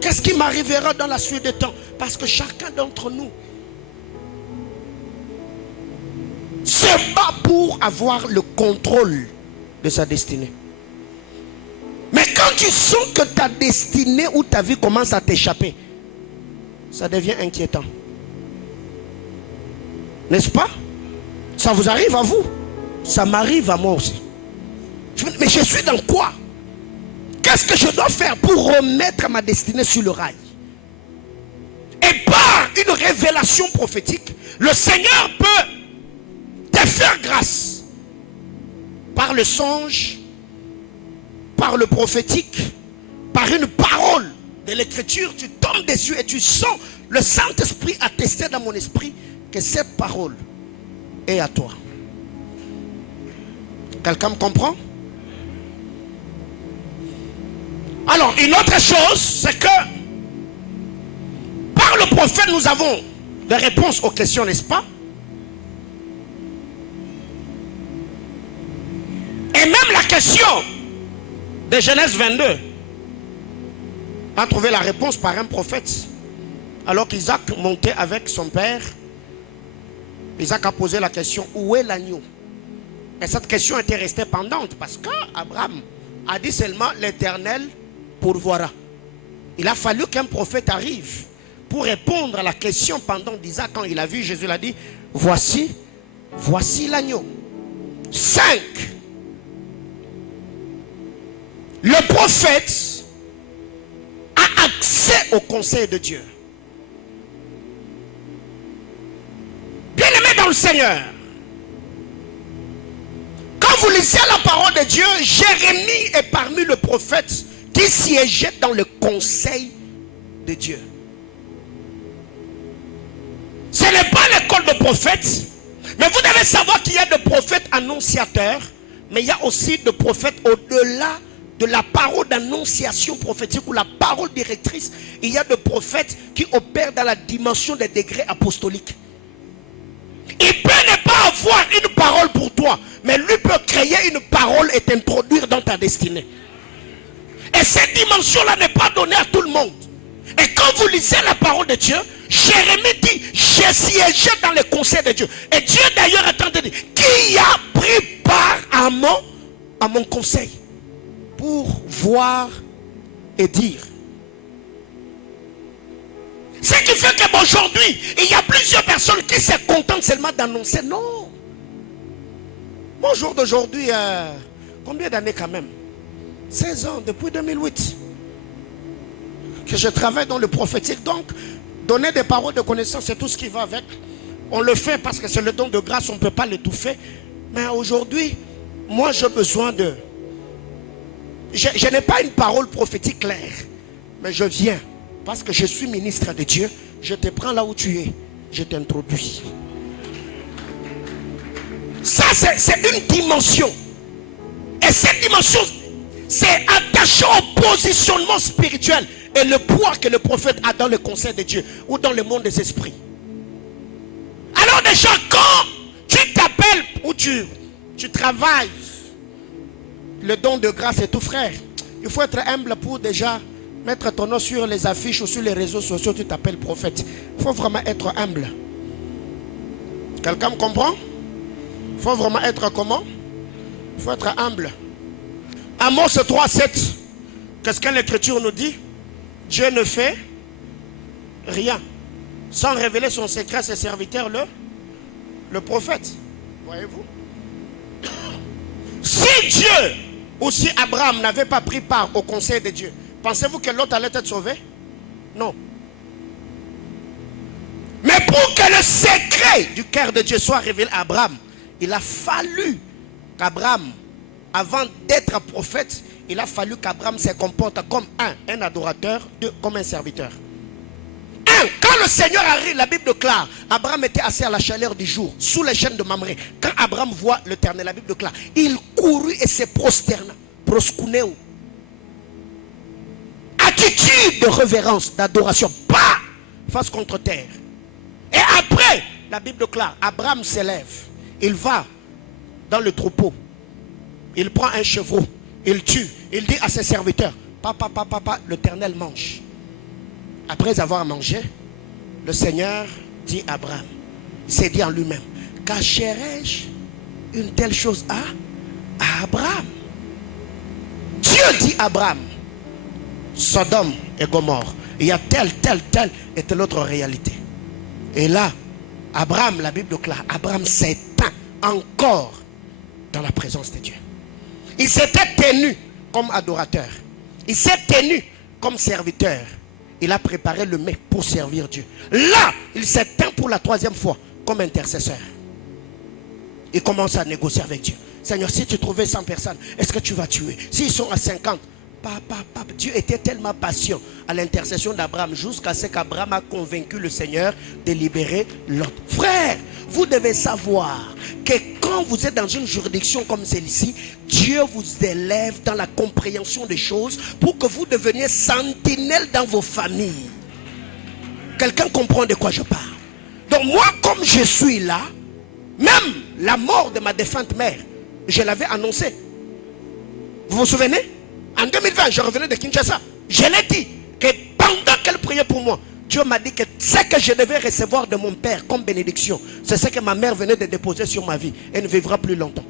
qu'est-ce qui m'arrivera dans la suite des temps? Parce que chacun d'entre nous se bat pour avoir le contrôle de sa destinée. Mais quand tu sens que ta destinée ou ta vie commence à t'échapper, ça devient inquiétant. N'est-ce pas? Ça vous arrive à vous? Ça m'arrive à moi aussi. Mais je suis dans quoi? Qu'est-ce que je dois faire pour remettre ma destinée sur le rail? Et par une révélation prophétique, le Seigneur peut te faire grâce. Par le songe, par le prophétique, par une parole de l'écriture, tu tombes dessus et tu sens le Saint-Esprit attester dans mon esprit que cette parole est à toi. Quelqu'un me comprend? Alors, une autre chose, c'est que par le prophète, nous avons des réponses aux questions, n'est-ce pas? Et même la question de Genèse 22 a trouvé la réponse par un prophète. Alors qu'Isaac montait avec son père, Isaac a posé la question, où est l'agneau? Et cette question était restée pendante parce qu'Abraham a dit seulement l'Éternel pourvoira. Il a fallu qu'un prophète arrive pour répondre à la question pendant d'Isaac. Quand il a vu Jésus, il a dit, voici l'agneau. 5. Le prophète a accès au conseil de Dieu. Bien-aimé dans le Seigneur, quand vous lisez la parole de Dieu, Jérémie est parmi les prophètes qui siégeaient dans le conseil de Dieu. Ce n'est pas l'école de prophètes, mais vous devez savoir qu'il y a des prophètes annonciateurs, mais il y a aussi des prophètes au-delà de la parole d'annonciation prophétique ou la parole directrice. Il y a des prophètes qui opèrent dans la dimension des degrés apostoliques. Il peut ne pas avoir une parole pour toi, mais lui peut créer une parole et t'introduire dans ta destinée. Et cette dimension-là n'est pas donnée à tout le monde. Et quand vous lisez la parole de Dieu, Jérémie dit, j'ai siégé dans le conseil de Dieu. Et Dieu d'ailleurs est en train de dire, qui a pris part à mon conseil pour voir et dire. Ce qui fait qu'aujourd'hui, il y a plusieurs personnes qui se contentent seulement d'annoncer. Non. Mon jour d'aujourd'hui, combien d'années quand même? 16 ans, depuis 2008, que je travaille dans le prophétique. Donc, donner des paroles de connaissance, c'est tout ce qui va avec. On le fait parce que c'est le don de grâce, on ne peut pas l'étouffer. Mais aujourd'hui, moi j'ai besoin de... Je n'ai pas une parole prophétique claire, mais je viens parce que je suis ministre de Dieu. Je te prends là où tu es, je t'introduis. Ça, c'est une dimension. Et cette dimension, c'est attaché au positionnement spirituel et le poids que le prophète a dans le conseil de Dieu ou dans le monde des esprits. Alors déjà, quand tu t'appelles ou tu travailles le don de grâce et tout, frère, il faut être humble pour déjà mettre ton nom sur les affiches ou sur les réseaux sociaux. Tu t'appelles prophète. Il faut vraiment être humble. Quelqu'un me comprend? Il faut vraiment être comment? Il faut être humble. Amos 3:7. Qu'est-ce que l'Écriture nous dit? Dieu ne fait rien sans révéler son secret à ses serviteurs, le prophète. Voyez-vous? Si Dieu ou si Abraham n'avait pas pris part au conseil de Dieu, pensez-vous que l'autre allait être sauvé? Non. Mais pour que le secret du cœur de Dieu soit révélé à Abraham, il a fallu qu'Abraham, avant d'être prophète, il a fallu qu'Abraham se comporte comme un adorateur, deux, comme un serviteur. Quand le Seigneur arrive, la Bible déclare, Abraham était assis à la chaleur du jour, sous les chaînes de Mamré. Quand Abraham voit l'Éternel, la Bible déclare, il courut et se prosterna. Proskuneo. Attitude de révérence, d'adoration, pas face contre terre. Et après, la Bible déclare, Abraham s'élève, il va dans le troupeau, il prend un chevreau, il tue, il dit à ses serviteurs, papa, l'Éternel mange. Après avoir mangé, le Seigneur dit à Abraham, il s'est dit en lui-même, cacherai-je une telle chose à Abraham? Dieu dit à Abraham, Sodome et Gomorrhe, il y a telle et telle autre réalité. Et là, Abraham, la Bible déclare, Abraham s'éteint encore dans la présence de Dieu. Il s'était tenu comme adorateur. Il s'est tenu comme serviteur. Il a préparé le mets pour servir Dieu. Là, il s'éteint pour la troisième fois comme intercesseur. Il commence à négocier avec Dieu. Seigneur, si tu trouvais 100 personnes, est-ce que tu vas tuer? S'ils sont à 50, Dieu était tellement patient à l'intercession d'Abraham jusqu'à ce qu'Abraham a convaincu le Seigneur de libérer l'autre. Frère, vous devez savoir que quand vous êtes dans une juridiction comme celle-ci, Dieu vous élève dans la compréhension des choses pour que vous deveniez sentinelle dans vos familles. Quelqu'un comprend de quoi je parle? Donc moi, comme je suis là, même la mort de ma défunte mère, je l'avais annoncé. Vous vous souvenez? En 2020, je revenais de Kinshasa. Je l'ai dit que pendant qu'elle priait pour moi, Dieu m'a dit que ce que je devais recevoir de mon père comme bénédiction, c'est ce que ma mère venait de déposer sur ma vie. Elle ne vivra plus longtemps.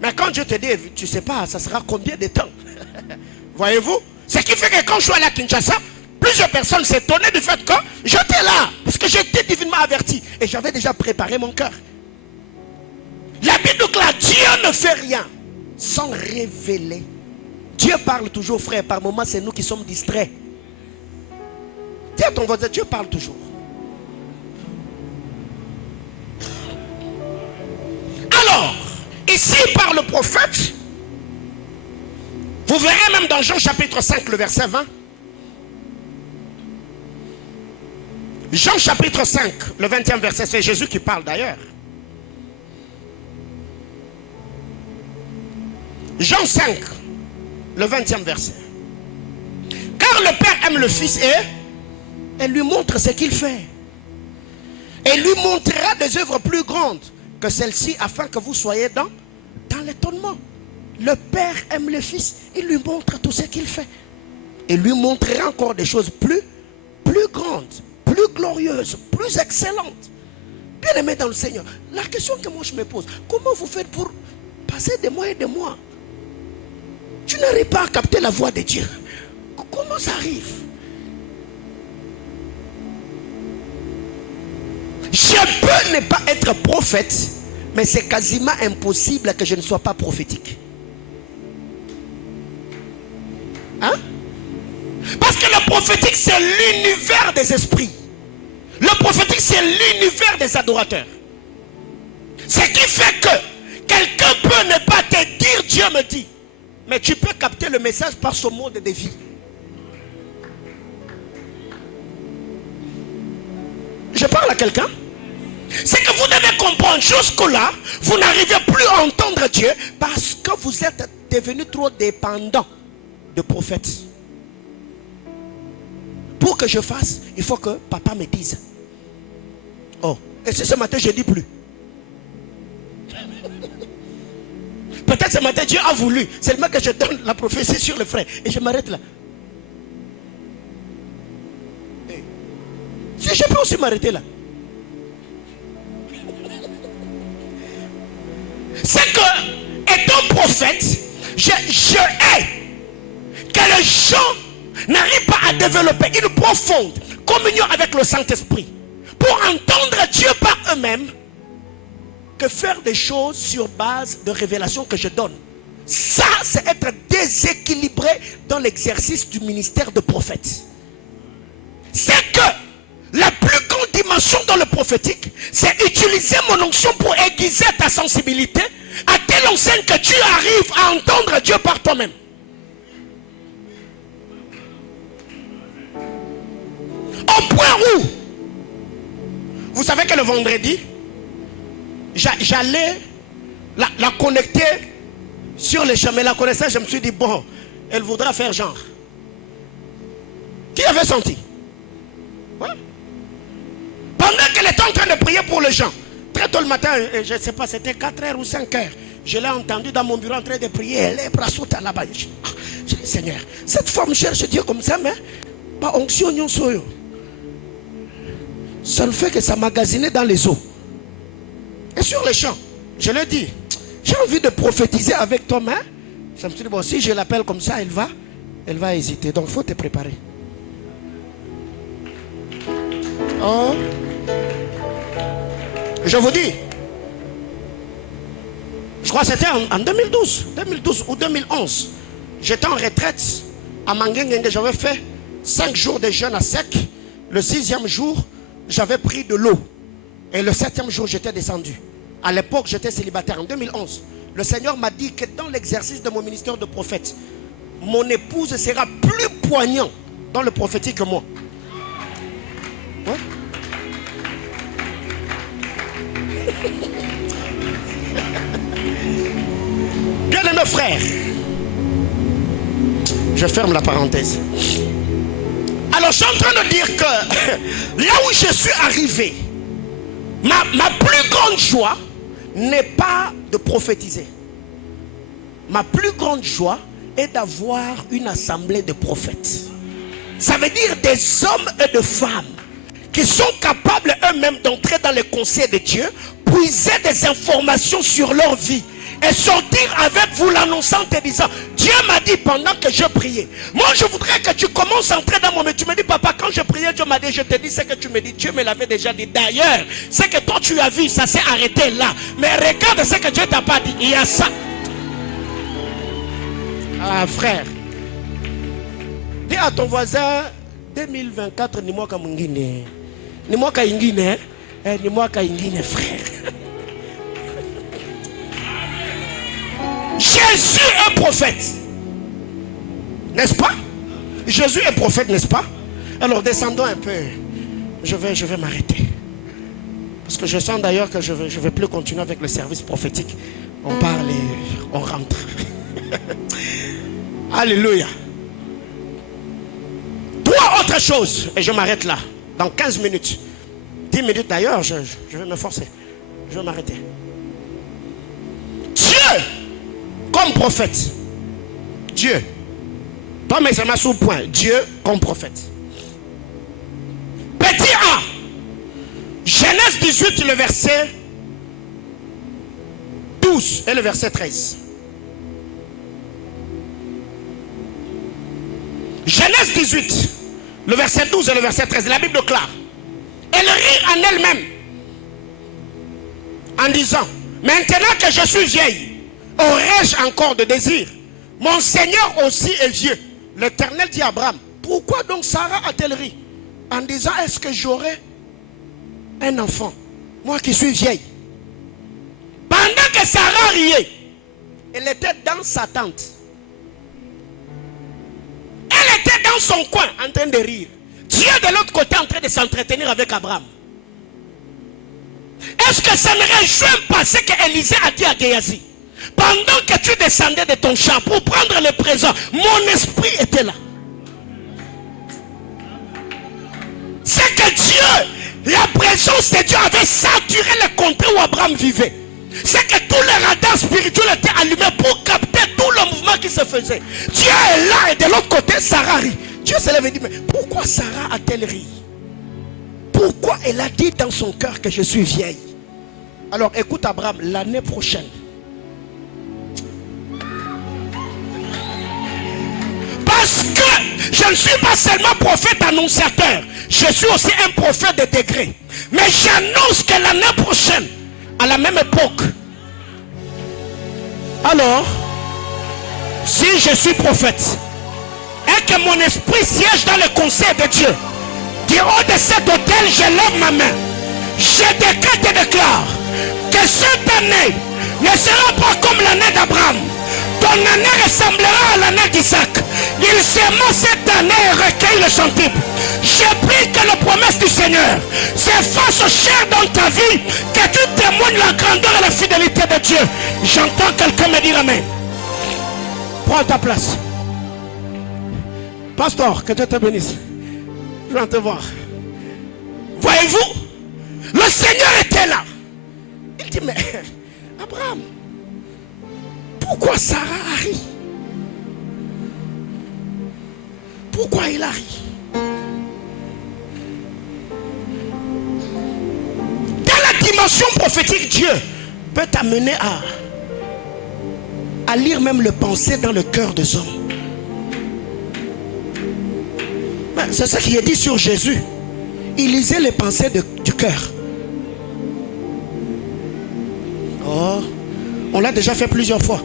Mais quand Dieu te dit, tu ne sais pas, ça sera combien de temps? Voyez-vous? Ce qui fait que quand je suis allé à Kinshasa, plusieurs personnes s'étonnaient du fait que j'étais là. Parce que j'étais divinement averti. Et j'avais déjà préparé mon cœur. La Bible déclare, Dieu ne fait rien sans révéler. Dieu parle toujours, frère. Par moments, c'est nous qui sommes distraits. Dis à ton voisin, Dieu parle toujours. Alors, ici par le prophète, vous verrez même dans Jean chapitre 5, le verset 20. Jean chapitre 5, le 20e verset, c'est Jésus qui parle d'ailleurs. Jean 5, le 20e verset. Car le Père aime le Fils et lui montre ce qu'il fait. Et lui montrera des œuvres plus grandes que celles-ci afin que vous soyez dans l'étonnement. Le Père aime le Fils, il lui montre tout ce qu'il fait. Et lui montrera encore des choses plus grandes, plus glorieuses, plus excellentes. Bien aimé dans le Seigneur, la question que moi je me pose, comment vous faites pour passer des mois et des mois? Tu n'arrives pas à capter la voix de Dieu. Comment ça arrive? Je peux ne pas être prophète, mais c'est quasiment impossible que je ne sois pas prophétique. prophétique, c'est l'univers des esprits. Le prophétique, c'est l'univers des adorateurs. Ce qui fait que quelqu'un peut ne pas te dire Dieu me dit, mais tu peux capter le message par son mode de vie. Je parle à quelqu'un. C'est que vous devez comprendre, jusque-là, vous n'arrivez plus à entendre Dieu parce que vous êtes devenu trop dépendant de prophètes. Pour que je fasse, il faut que papa me dise. Oh, et ce matin, je ne dis plus. Peut-être ce matin, Dieu a voulu seulement que je donne la prophétie sur le frère. Et je m'arrête là. Si je peux aussi m'arrêter là. C'est que, étant prophète, je hais que les gens n'arrivent pas à développer une profonde communion avec le Saint-Esprit pour entendre Dieu par eux-mêmes que faire des choses sur base de révélations que je donne. Ça, c'est être déséquilibré dans l'exercice du ministère de prophète. C'est que la plus grande dimension dans le prophétique, c'est utiliser mon onction pour aiguiser ta sensibilité à telle enseigne que tu arrives à entendre Dieu par toi-même. Au point où, vous savez que le vendredi, j'allais la connecter sur les chemins. La connaissance, je me suis dit, bon, elle voudra faire genre. Qui avait senti? Ouais. Pendant qu'elle était en train de prier pour les gens, très tôt le matin, je ne sais pas, c'était 4h ou 5h, je l'ai entendu dans mon bureau en train de prier, elle est bras sautés là-bas. Je dis, Seigneur, cette femme cherche Dieu comme ça, mais pas onction, ça ne fait que ça magasiner dans les eaux. Et sur les champs, je lui ai dit, j'ai envie de prophétiser avec toi, mais je me suis dit, bon, si je l'appelle comme ça, elle va hésiter. Donc, il faut te préparer. Oh. Je vous dis, je crois que c'était en 2012 ou 2011. J'étais en retraite à Manguengue, j'avais fait 5 jours de jeûne à sec. Le 6e jour, j'avais pris de l'eau. Et le 7e jour, j'étais descendu. À l'époque, j'étais célibataire en 2011. Le Seigneur m'a dit que dans l'exercice de mon ministère de prophète, mon épouse sera plus poignant dans le prophétique que moi. Ouais. Bien-aimés frères, je ferme la parenthèse. Alors, je suis en train de dire que là où je suis arrivé, ma plus grande joie n'est pas de prophétiser. Ma plus grande joie est d'avoir une assemblée de prophètes. Ça veut dire des hommes et des femmes qui sont capables eux-mêmes d'entrer dans les conseils de Dieu, puiser des informations sur leur vie et sortir avec vous l'annonçant et disant, Dieu m'a dit pendant que je priais. Moi je voudrais que tu commences à entrer dans mon... Tu me dis, papa, quand je priais, Dieu m'a dit, je te dis ce que tu me dis. Dieu me l'avait déjà dit. D'ailleurs, ce que toi tu as vu, ça s'est arrêté là. Mais regarde ce que Dieu t'a pas dit. Il y a ça. Ah frère, dis à ton voisin, 2024, ni moi comme Ngine. Ni moi comme Ngine. Ni moi comme Ngine, frère. Jésus est prophète. N'est-ce pas? Jésus est prophète, n'est-ce pas? Alors descendons un peu. Je vais m'arrêter. Parce que je sens d'ailleurs que je vais plus continuer avec le service prophétique. On parle et on rentre. Alléluia. 3 autres choses. Et je m'arrête là. Dans 15 minutes. 10 minutes d'ailleurs, je vais me forcer. Je vais m'arrêter. Dieu comme prophète. Dieu. Toi, mais ça m'a sous point. Dieu comme prophète. Petit A. Genèse 18, le verset 12 et le verset 13. Genèse 18, le verset 12 et le verset 13. La Bible déclare. Elle rit en elle-même en disant, maintenant que je suis vieille, aurais-je encore de désir? Mon Seigneur aussi est vieux. L'Éternel dit à Abraham, Pourquoi donc Sarah a-t-elle ri? En disant, est-ce que j'aurai un enfant? Moi qui suis vieille. Pendant que Sarah riait, elle était dans sa tente. Elle était dans son coin en train de rire. Dieu de l'autre côté en train de s'entretenir avec Abraham. Est-ce que ça ne réjouit pas ce que Élisée a dit à Géasi? Pendant que tu descendais de ton champ pour prendre le présent, mon esprit était là. C'est que Dieu, la présence de Dieu avait saturé le contrée où Abraham vivait. C'est que tous les radars spirituels étaient allumés pour capter tout le mouvement qui se faisait. Dieu est là et de l'autre côté, Sarah rit. Dieu se lève et dit, mais pourquoi Sarah a-t-elle ri? Pourquoi elle a dit dans son cœur que je suis vieille? Alors écoute Abraham, l'année prochaine, parce que je ne suis pas seulement prophète annonciateur, je suis aussi un prophète de degré. Mais j'annonce que l'année prochaine, à la même époque, alors, si je suis prophète et que mon esprit siège dans le conseil de Dieu, du haut de cet autel, je lève ma main, je décrète et déclare que cette année ne sera pas comme l'année d'Abraham. Ton année ressemblera à l'année d'Isaac. Il s'aima cette année et recueille le centuple. Je prie que la promesse du Seigneur s'efface cher dans ta vie, que tu témoignes la grandeur et la fidélité de Dieu. J'entends quelqu'un me dire amen. Prends ta place. Pasteur, que Dieu te bénisse. Je viens te voir. Voyez-vous, le Seigneur était là. Il dit, mais Abraham, pourquoi Sarah a ri? Pourquoi il a ri? Dans la dimension prophétique, Dieu peut t'amener à lire même le pensée dans le cœur des hommes. C'est ce qui est dit sur Jésus. Il lisait les pensées du cœur. Oh, on l'a déjà fait plusieurs fois.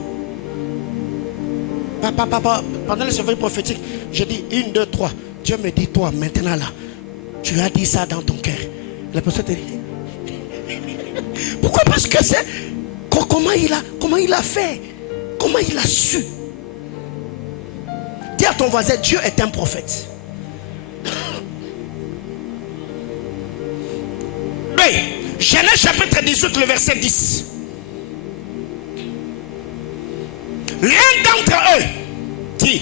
Pendant le service prophétique, j'ai dit 1, 2, 3. Dieu me dit, toi, maintenant là, tu as dit ça dans ton cœur. La personne te dit. Pourquoi? Parce que c'est comment il a fait, comment il a su. Dis à ton voisin, Dieu est un prophète. Oui, Genèse chapitre 18, le verset 10. L'un d'entre eux dit,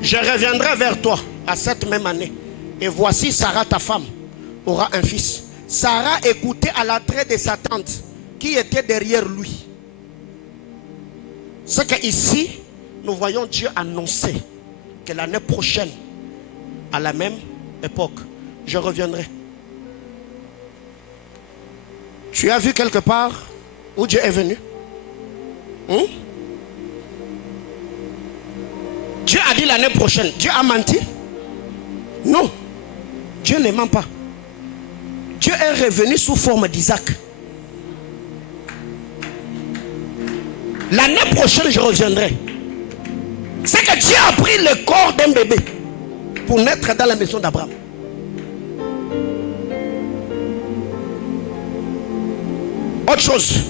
je reviendrai vers toi à cette même année, et voici Sarah ta femme aura un fils. Sarah écoutait à l'attrait de sa tante qui était derrière lui. C'est que ici nous voyons Dieu annoncer que l'année prochaine, à la même époque, je reviendrai. Tu as vu quelque part où Dieu est venu? Dieu a dit l'année prochaine. Dieu a menti? Non. Dieu ne ment pas. Dieu est revenu sous forme d'Isaac. L'année prochaine, je reviendrai. C'est que Dieu a pris le corps d'un bébé pour naître dans la maison d'Abraham. Autre chose.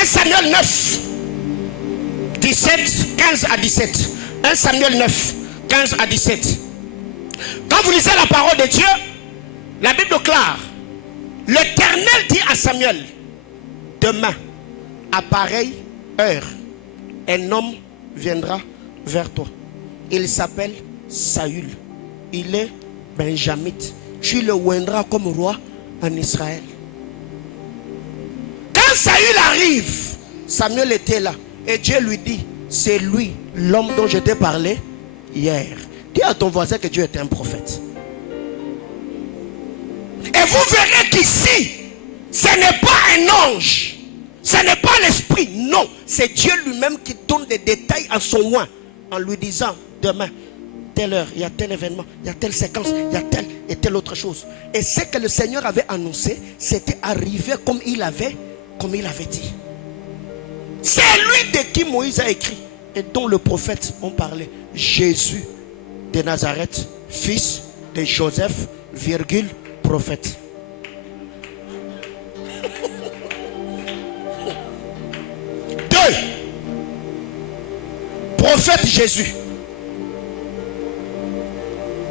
1 Samuel 9, 17, 15 à 17. 1 Samuel 9, 15 à 17. Quand vous lisez la parole de Dieu, la Bible déclare, l'Éternel dit à Samuel, demain, à pareille heure, un homme viendra vers toi. Il s'appelle Saül. Il est benjamite. Tu le oindras comme roi en Israël. Quand Saül arrive, Samuel était là. Et Dieu lui dit, c'est lui, l'homme dont je t'ai parlé hier. Dis à ton voisin que Dieu est un prophète. Et vous verrez qu'ici, ce n'est pas un ange. Ce n'est pas l'esprit. Non, c'est Dieu lui-même qui donne des détails à son oint. En lui disant, demain, telle heure, il y a tel événement, il y a telle séquence, il y a telle et telle autre chose. Et ce que le Seigneur avait annoncé, c'était arrivé comme il avait dit. C'est lui de qui Moïse a écrit. et dont le prophète ont parlé. Jésus de Nazareth, fils de Joseph, virgule, prophète. Deux, prophète Jésus.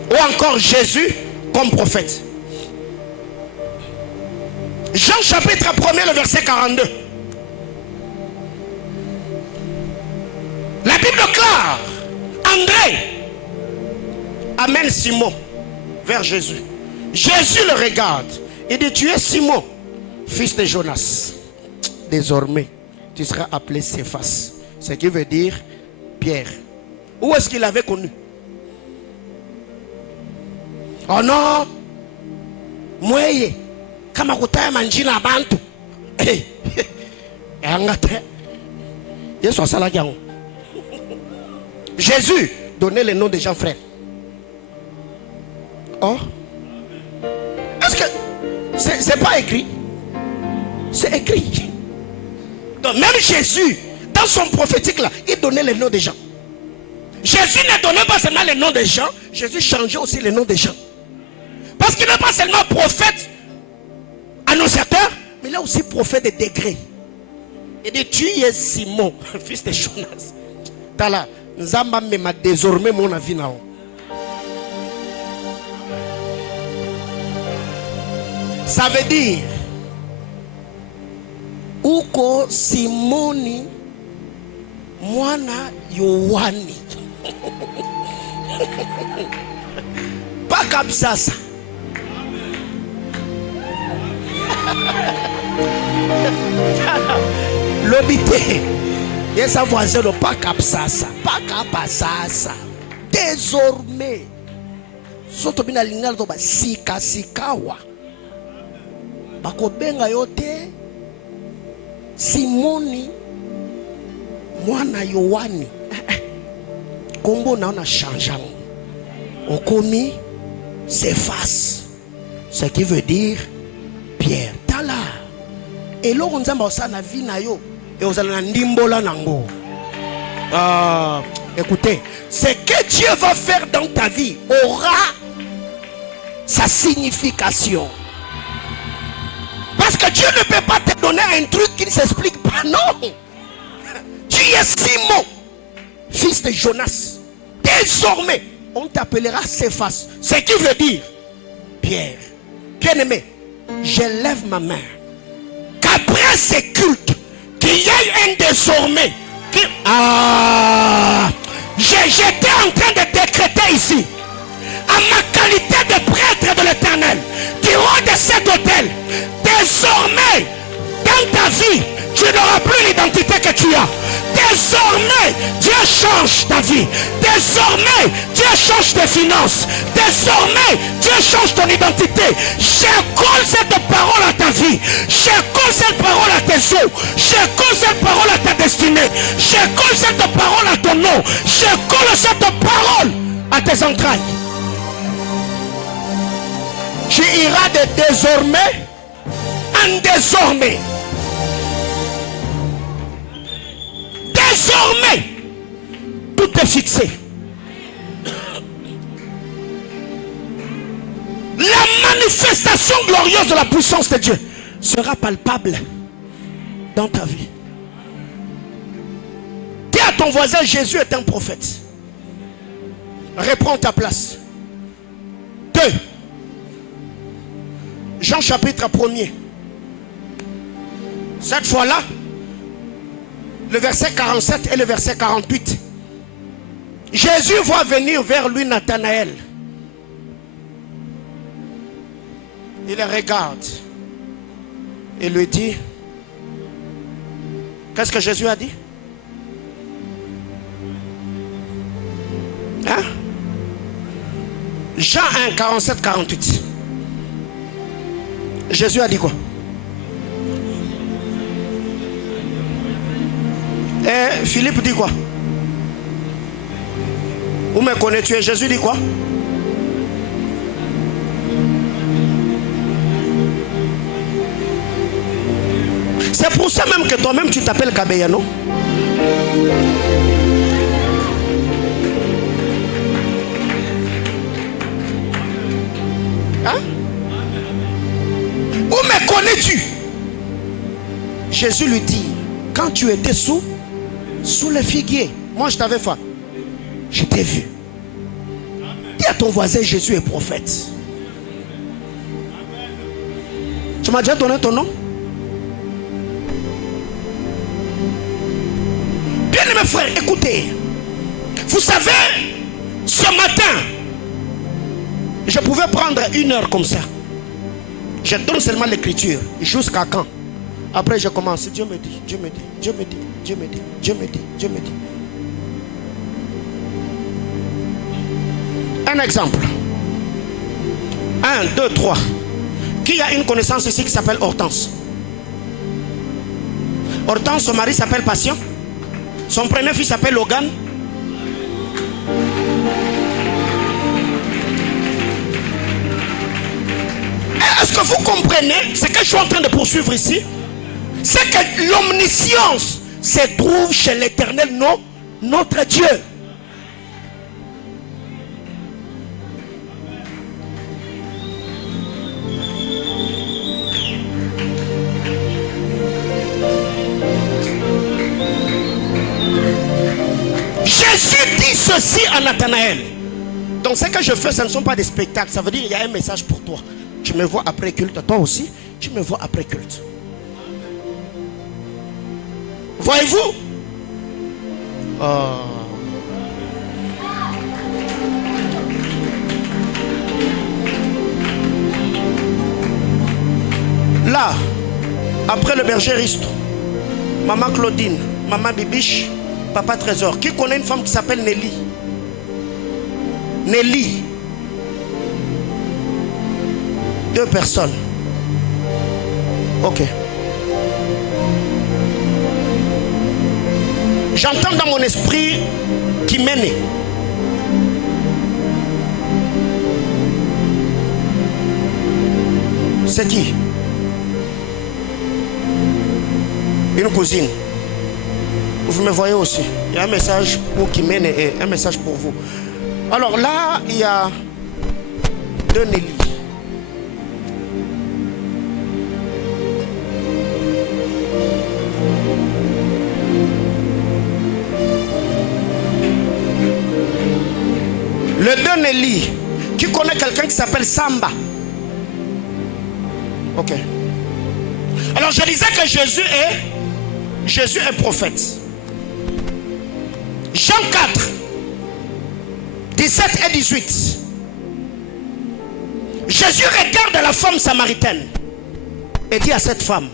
Ou encore Jésus comme prophète. Jean chapitre 1er, le verset 42. La Bible déclare, André amène Simon vers Jésus. Jésus le regarde. Il dit, tu es Simon, fils de Jonas. Désormais, tu seras appelé Céphas. Ce qui veut dire Pierre. Où est-ce qu'il avait connu? Oh non, moi, kama kutaya manjina abantu. Jésus donnait le nom des gens frères. Oh, est-ce que c'est pas écrit? C'est écrit. Donc même Jésus, dans son prophétique là, il donnait les noms des gens. Jésus ne donnait pas seulement les noms des gens, Jésus changeait aussi les noms des gens. Parce qu'il n'est pas seulement prophète, annonciateur, mais il est aussi prophète de degré. Il dit, tu es Simon, fils de Jonas. Tala, Nzamba m'a désormais mon avis là. Ça veut dire, uko Simoni mwana Yohani. Pas comme ça. L'obité. Et sa voisine, pas comme ça. Pas comme ça. Désormais. Soto bina lingal to ba sikawa. Bako benga yote. Simoni mwana Yohani. Kombo naona changeant. Okomi s'efface. Ce qui veut dire Pierre. Tala. Et là on zamba osana vi na yo. Et osana ndimbola nango. Écoutez, ce que Dieu va faire dans ta vie aura sa signification. Parce que Dieu ne peut pas te donner un truc qui ne s'explique pas. Non. Tu es Simon, fils de Jonas. Désormais, on t'appellera Céphas. Ce qui veut dire Pierre. Bien-aimé, je lève ma main. Qu'après ce culte, qu'il y ait un désormais. J'étais en train de décréter ici, à ma qualité de prêtre de l'Éternel, du roi de cet hôtel, désormais, dans ta vie, tu n'auras plus l'identité que tu as. Désormais, Dieu change ta vie. Désormais, Dieu change tes finances. Désormais, Dieu change ton identité. Je colle cette parole à ta vie. Je colle cette parole à tes os. Je colle cette parole à ta destinée. Je colle cette parole à ton nom. Je colle cette parole à tes entrailles. Tu iras de désormais en désormais. Désormais, tout est fixé. La manifestation glorieuse de la puissance de Dieu sera palpable dans ta vie. Dis à ton voisin, Jésus est un prophète. Reprends ta place. 2. Jean chapitre 1er. Cette fois-là, le verset 47 et le verset 48. Jésus voit venir vers lui Nathanaël. Il le regarde et lui dit, qu'est-ce que Jésus a dit? Hein? Jean 1, 47, 48. Jésus a dit quoi? Et Philippe dit quoi? Où me connais-tu? Jésus dit quoi? C'est pour ça même que toi-même tu t'appelles Kabeya, non? Hein? Où me connais-tu? Jésus lui dit, quand tu étais sous le figuier, moi je t'avais fait. Je t'ai vu. Dis à ton voisin, Jésus est prophète. Tu m'as déjà donné ton nom? Bien-aimés frères, écoutez. Vous savez, ce matin, je pouvais prendre 1 heure comme ça. Je donne seulement l'écriture. Jusqu'à quand? Après je commence. Dieu me dit, Dieu me dit, Dieu me dit, Dieu me dit, Dieu me dit, Dieu me dit. Un exemple. 1, 2, 3. Qui a une connaissance ici qui s'appelle Hortense? Hortense, son mari s'appelle Passion. Son premier fils s'appelle Logan. Est-ce que vous comprenez ce que je suis en train de poursuivre ici? C'est que l'omniscience se trouve chez l'Éternel, notre Dieu. Jésus dit ceci à Nathanaël. Donc ce que je fais, ce ne sont pas des spectacles. Ça veut dire qu'il y a un message pour toi. Tu me vois après culte, toi aussi, tu me vois après culte. Voyez-vous? Là, après le berger Risto, maman Claudine, maman Bibiche, papa Trésor. Qui connaît une femme qui s'appelle Nelly? Nelly. 2 personnes. Ok. J'entends dans mon esprit qui mène. C'est qui? Une cousine. Vous me voyez aussi. Il y a un message pour qui mène et un message pour vous. Alors là, il y a 2 Nelly. Le 2 Nelly. Qui connaît quelqu'un qui s'appelle Samba? Ok. Alors je disais que Jésus est prophète. Jean 4, 17 et 18. Jésus regarde la femme samaritaine et dit à cette femme,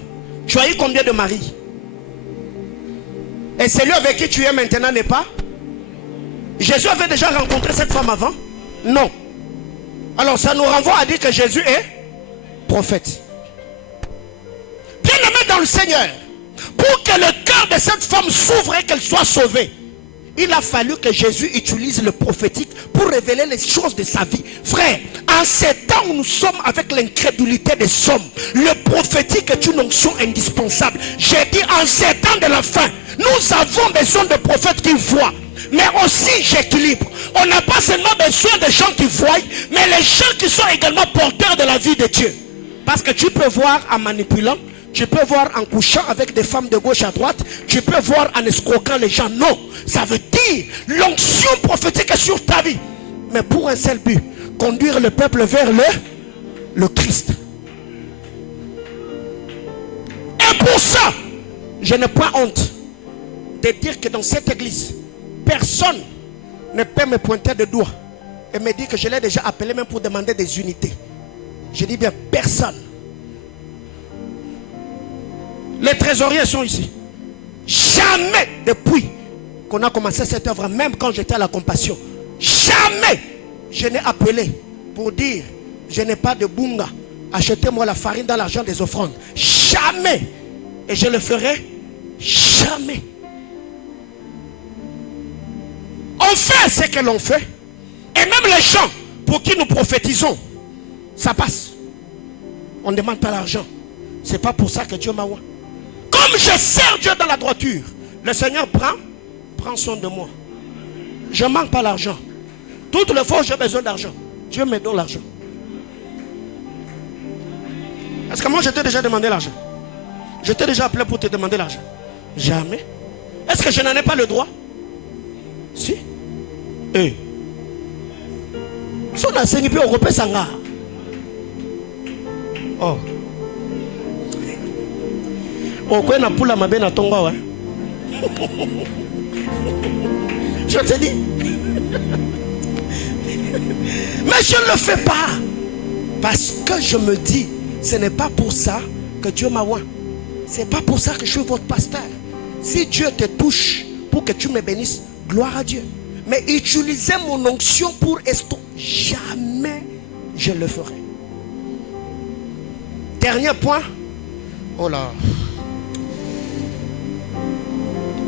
tu as eu combien de maris? Et celui avec qui tu es maintenant n'est pas? Jésus avait déjà rencontré cette femme avant? Non. Alors ça nous renvoie à dire que Jésus est prophète. Bien-aimé dans le Seigneur, pour que le cœur de cette femme s'ouvre et qu'elle soit sauvée, il a fallu que Jésus utilise le prophétique pour révéler les choses de sa vie. Frère, en ces temps où nous sommes avec l'incrédulité des hommes, le prophétique est une onction indispensable. J'ai dit en ces temps de la fin, nous avons besoin de prophètes qui voient. Mais aussi j'équilibre. On n'a pas seulement besoin de gens qui voient, mais les gens qui sont également porteurs de la vie de Dieu. Parce que tu peux voir en manipulant, tu peux voir en couchant avec des femmes de gauche à droite, tu peux voir en escroquant les gens. Non, ça veut dire l'onction prophétique est sur ta vie. Mais pour un seul but, conduire le peuple vers le Christ. Et pour ça, je n'ai pas honte de dire que dans cette église, personne ne peut me pointer de doigt et me dire que je l'ai déjà appelé même pour demander des unités. Je dis bien personne. Les trésoriers sont ici. Jamais depuis qu'on a commencé cette œuvre, même quand j'étais à la compassion, jamais je n'ai appelé pour dire je n'ai pas de bunga, achetez-moi la farine dans l'argent des offrandes. Jamais. Et je le ferai jamais. On fait ce que l'on fait. Et même les gens pour qui nous prophétisons, ça passe. On ne demande pas l'argent. C'est pas pour ça que Dieu m'a oué. Comme je sers Dieu dans la droiture, le Seigneur prend soin de moi. Je ne manque pas l'argent. Toutes les fois où j'ai besoin d'argent, Dieu me donne l'argent. Est-ce que moi je t'ai déjà demandé l'argent? Je t'ai déjà appelé pour te demander l'argent? Jamais. Est-ce que je n'en ai pas le droit? Si. Eh. Si on a saigné, on repère ça. Oh. Oh, quoi, on a pour la mabe na tonga, ouais. Je te dis. Mais je ne le fais pas. Parce que je me dis, ce n'est pas pour ça que Dieu m'a oint. Ce n'est pas pour ça que je suis votre pasteur. Si Dieu te touche pour que tu me bénisses, gloire à Dieu. Mais utiliser mon onction pour esto, jamais je le ferai. Dernier point. Oh là.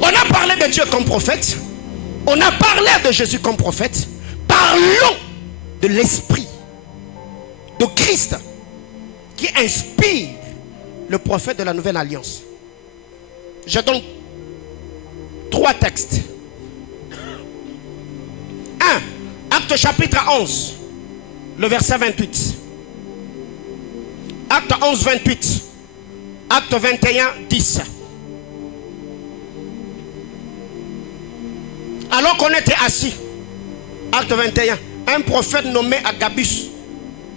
On a parlé de Dieu comme prophète. On a parlé de Jésus comme prophète. Parlons de l'esprit de Christ qui inspire le prophète de la nouvelle alliance. J'ai donc 3 textes. 1. Acte chapitre 11, le verset 28. Acte 11, 28. Acte 21, 10. Alors qu'on était assis, acte 21, un prophète nommé Agabus,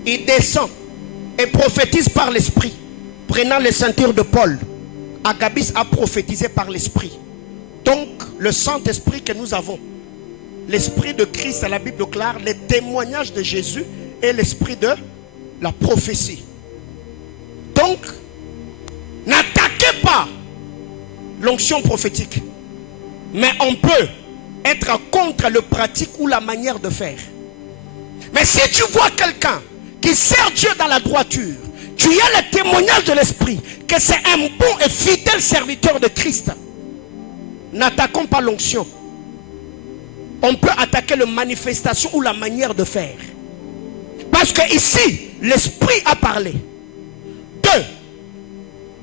il descend et prophétise par l'esprit, prenant les ceintures de Paul. Agabus a prophétisé par l'esprit. Donc le Saint-Esprit que nous avons, l'esprit de Christ à la Bible claire, les témoignages de Jésus et l'esprit de la prophétie. Donc n'attaquez pas l'onction prophétique, mais on peut être contre le pratique ou la manière de faire. Mais si tu vois quelqu'un qui sert Dieu dans la droiture, tu as le témoignage de l'esprit que c'est un bon et fidèle serviteur de Christ, n'attaquons pas l'onction. On peut attaquer la manifestation ou la manière de faire. Parce que ici, l'esprit a parlé. 2.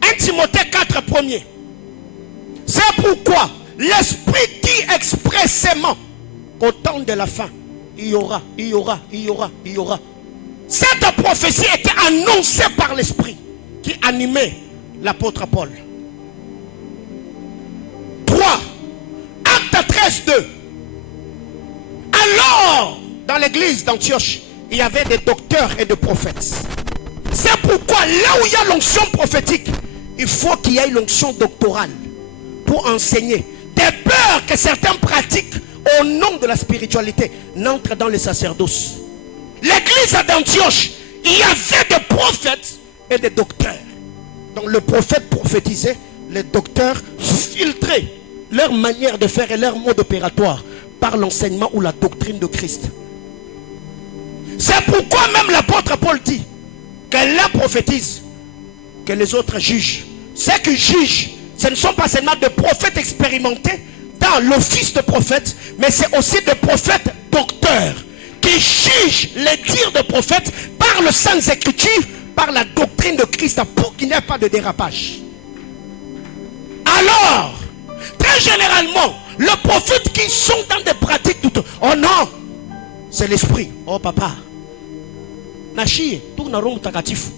1 Timothée 4 premier. C'est pourquoi l'esprit dit expressément qu'au temps de la fin, il y aura. Cette prophétie était annoncée par l'esprit qui animait l'apôtre Paul. 3. Acte 13, 2. Alors, dans l'église d'Antioche, il y avait des docteurs et des prophètes. C'est pourquoi là où il y a l'onction prophétique, il faut qu'il y ait l'onction doctorale pour enseigner. De peur que certains pratiquent au nom de la spiritualité n'entrent dans le sacerdoce. L'église d'Antioche, il y avait des prophètes et des docteurs. Donc le prophète prophétisait, les docteurs filtraient leur manière de faire et leur mode opératoire par l'enseignement ou la doctrine de Christ. C'est pourquoi même l'apôtre Paul dit que l'un prophétise, que les autres jugent. Ceux qui jugent, ce ne sont pas seulement des prophètes expérimentés dans l'office de prophète, mais c'est aussi des prophètes docteurs qui jugent les dires de prophètes par le Saintes Écritures, par la doctrine de Christ, pour qu'il n'y ait pas de dérapage. Alors, très généralement, les prophètes qui sont dans des pratiques douteuses, oh non, c'est l'esprit. Oh papa, Nachi, tout n'a pas takatif.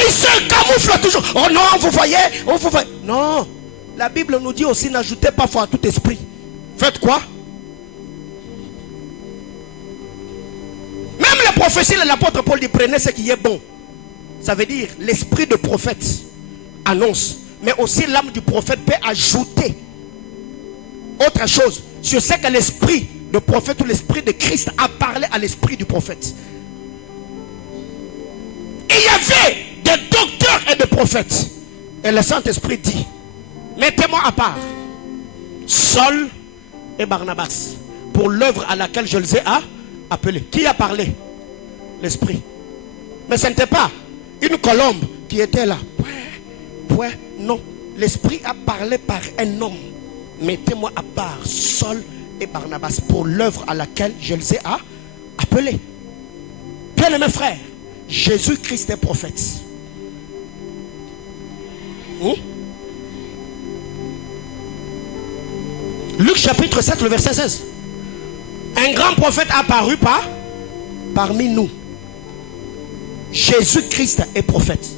Il se camoufle toujours. Oh non, vous voyez, Non, la Bible nous dit aussi, n'ajoutez pas foi à tout esprit. Faites quoi? Même la prophétie de l'apôtre Paul dit, prenez ce qui est bon. Ça veut dire, l'esprit de prophète annonce. Mais aussi l'âme du prophète peut ajouter autre chose sur ce que l'esprit de prophète ou l'esprit de Christ a parlé à l'esprit du prophète. Il y avait des docteurs et des prophètes. Et le Saint-Esprit dit, mettez-moi à part Saul et Barnabas pour l'œuvre à laquelle je les ai appelés. Qui a parlé? L'Esprit. Mais ce n'était pas une colombe qui était là. Non. L'Esprit a parlé par un homme. Mettez-moi à part Saul et Barnabas pour l'œuvre à laquelle je les ai appelés. Bien-aimés frères, Jésus-Christ est prophète. Luc chapitre 7, le verset 16. Un grand prophète apparu par parmi nous, Jésus-Christ est prophète.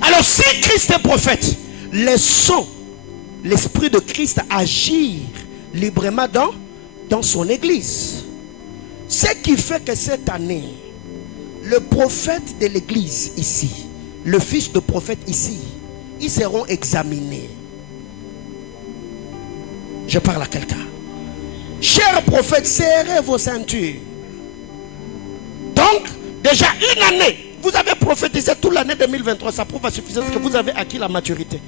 Alors si Christ est prophète, laissons l'Esprit de Christ agir librement dans son église. Ce qui fait que cette année, le prophète de l'église ici, le fils de prophète ici, ils seront examinés. Je parle à quelqu'un. Chers prophètes, serrez vos ceintures. Donc, déjà une année, vous avez prophétisé toute l'année 2023, ça prouve à suffisance que vous avez acquis la maturité.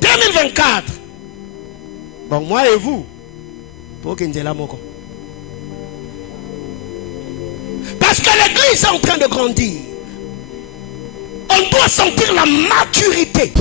2024, bon, moi et vous, pour qu'il y ait la moko. Parce que l'église est en train de grandir. On doit sentir la maturité.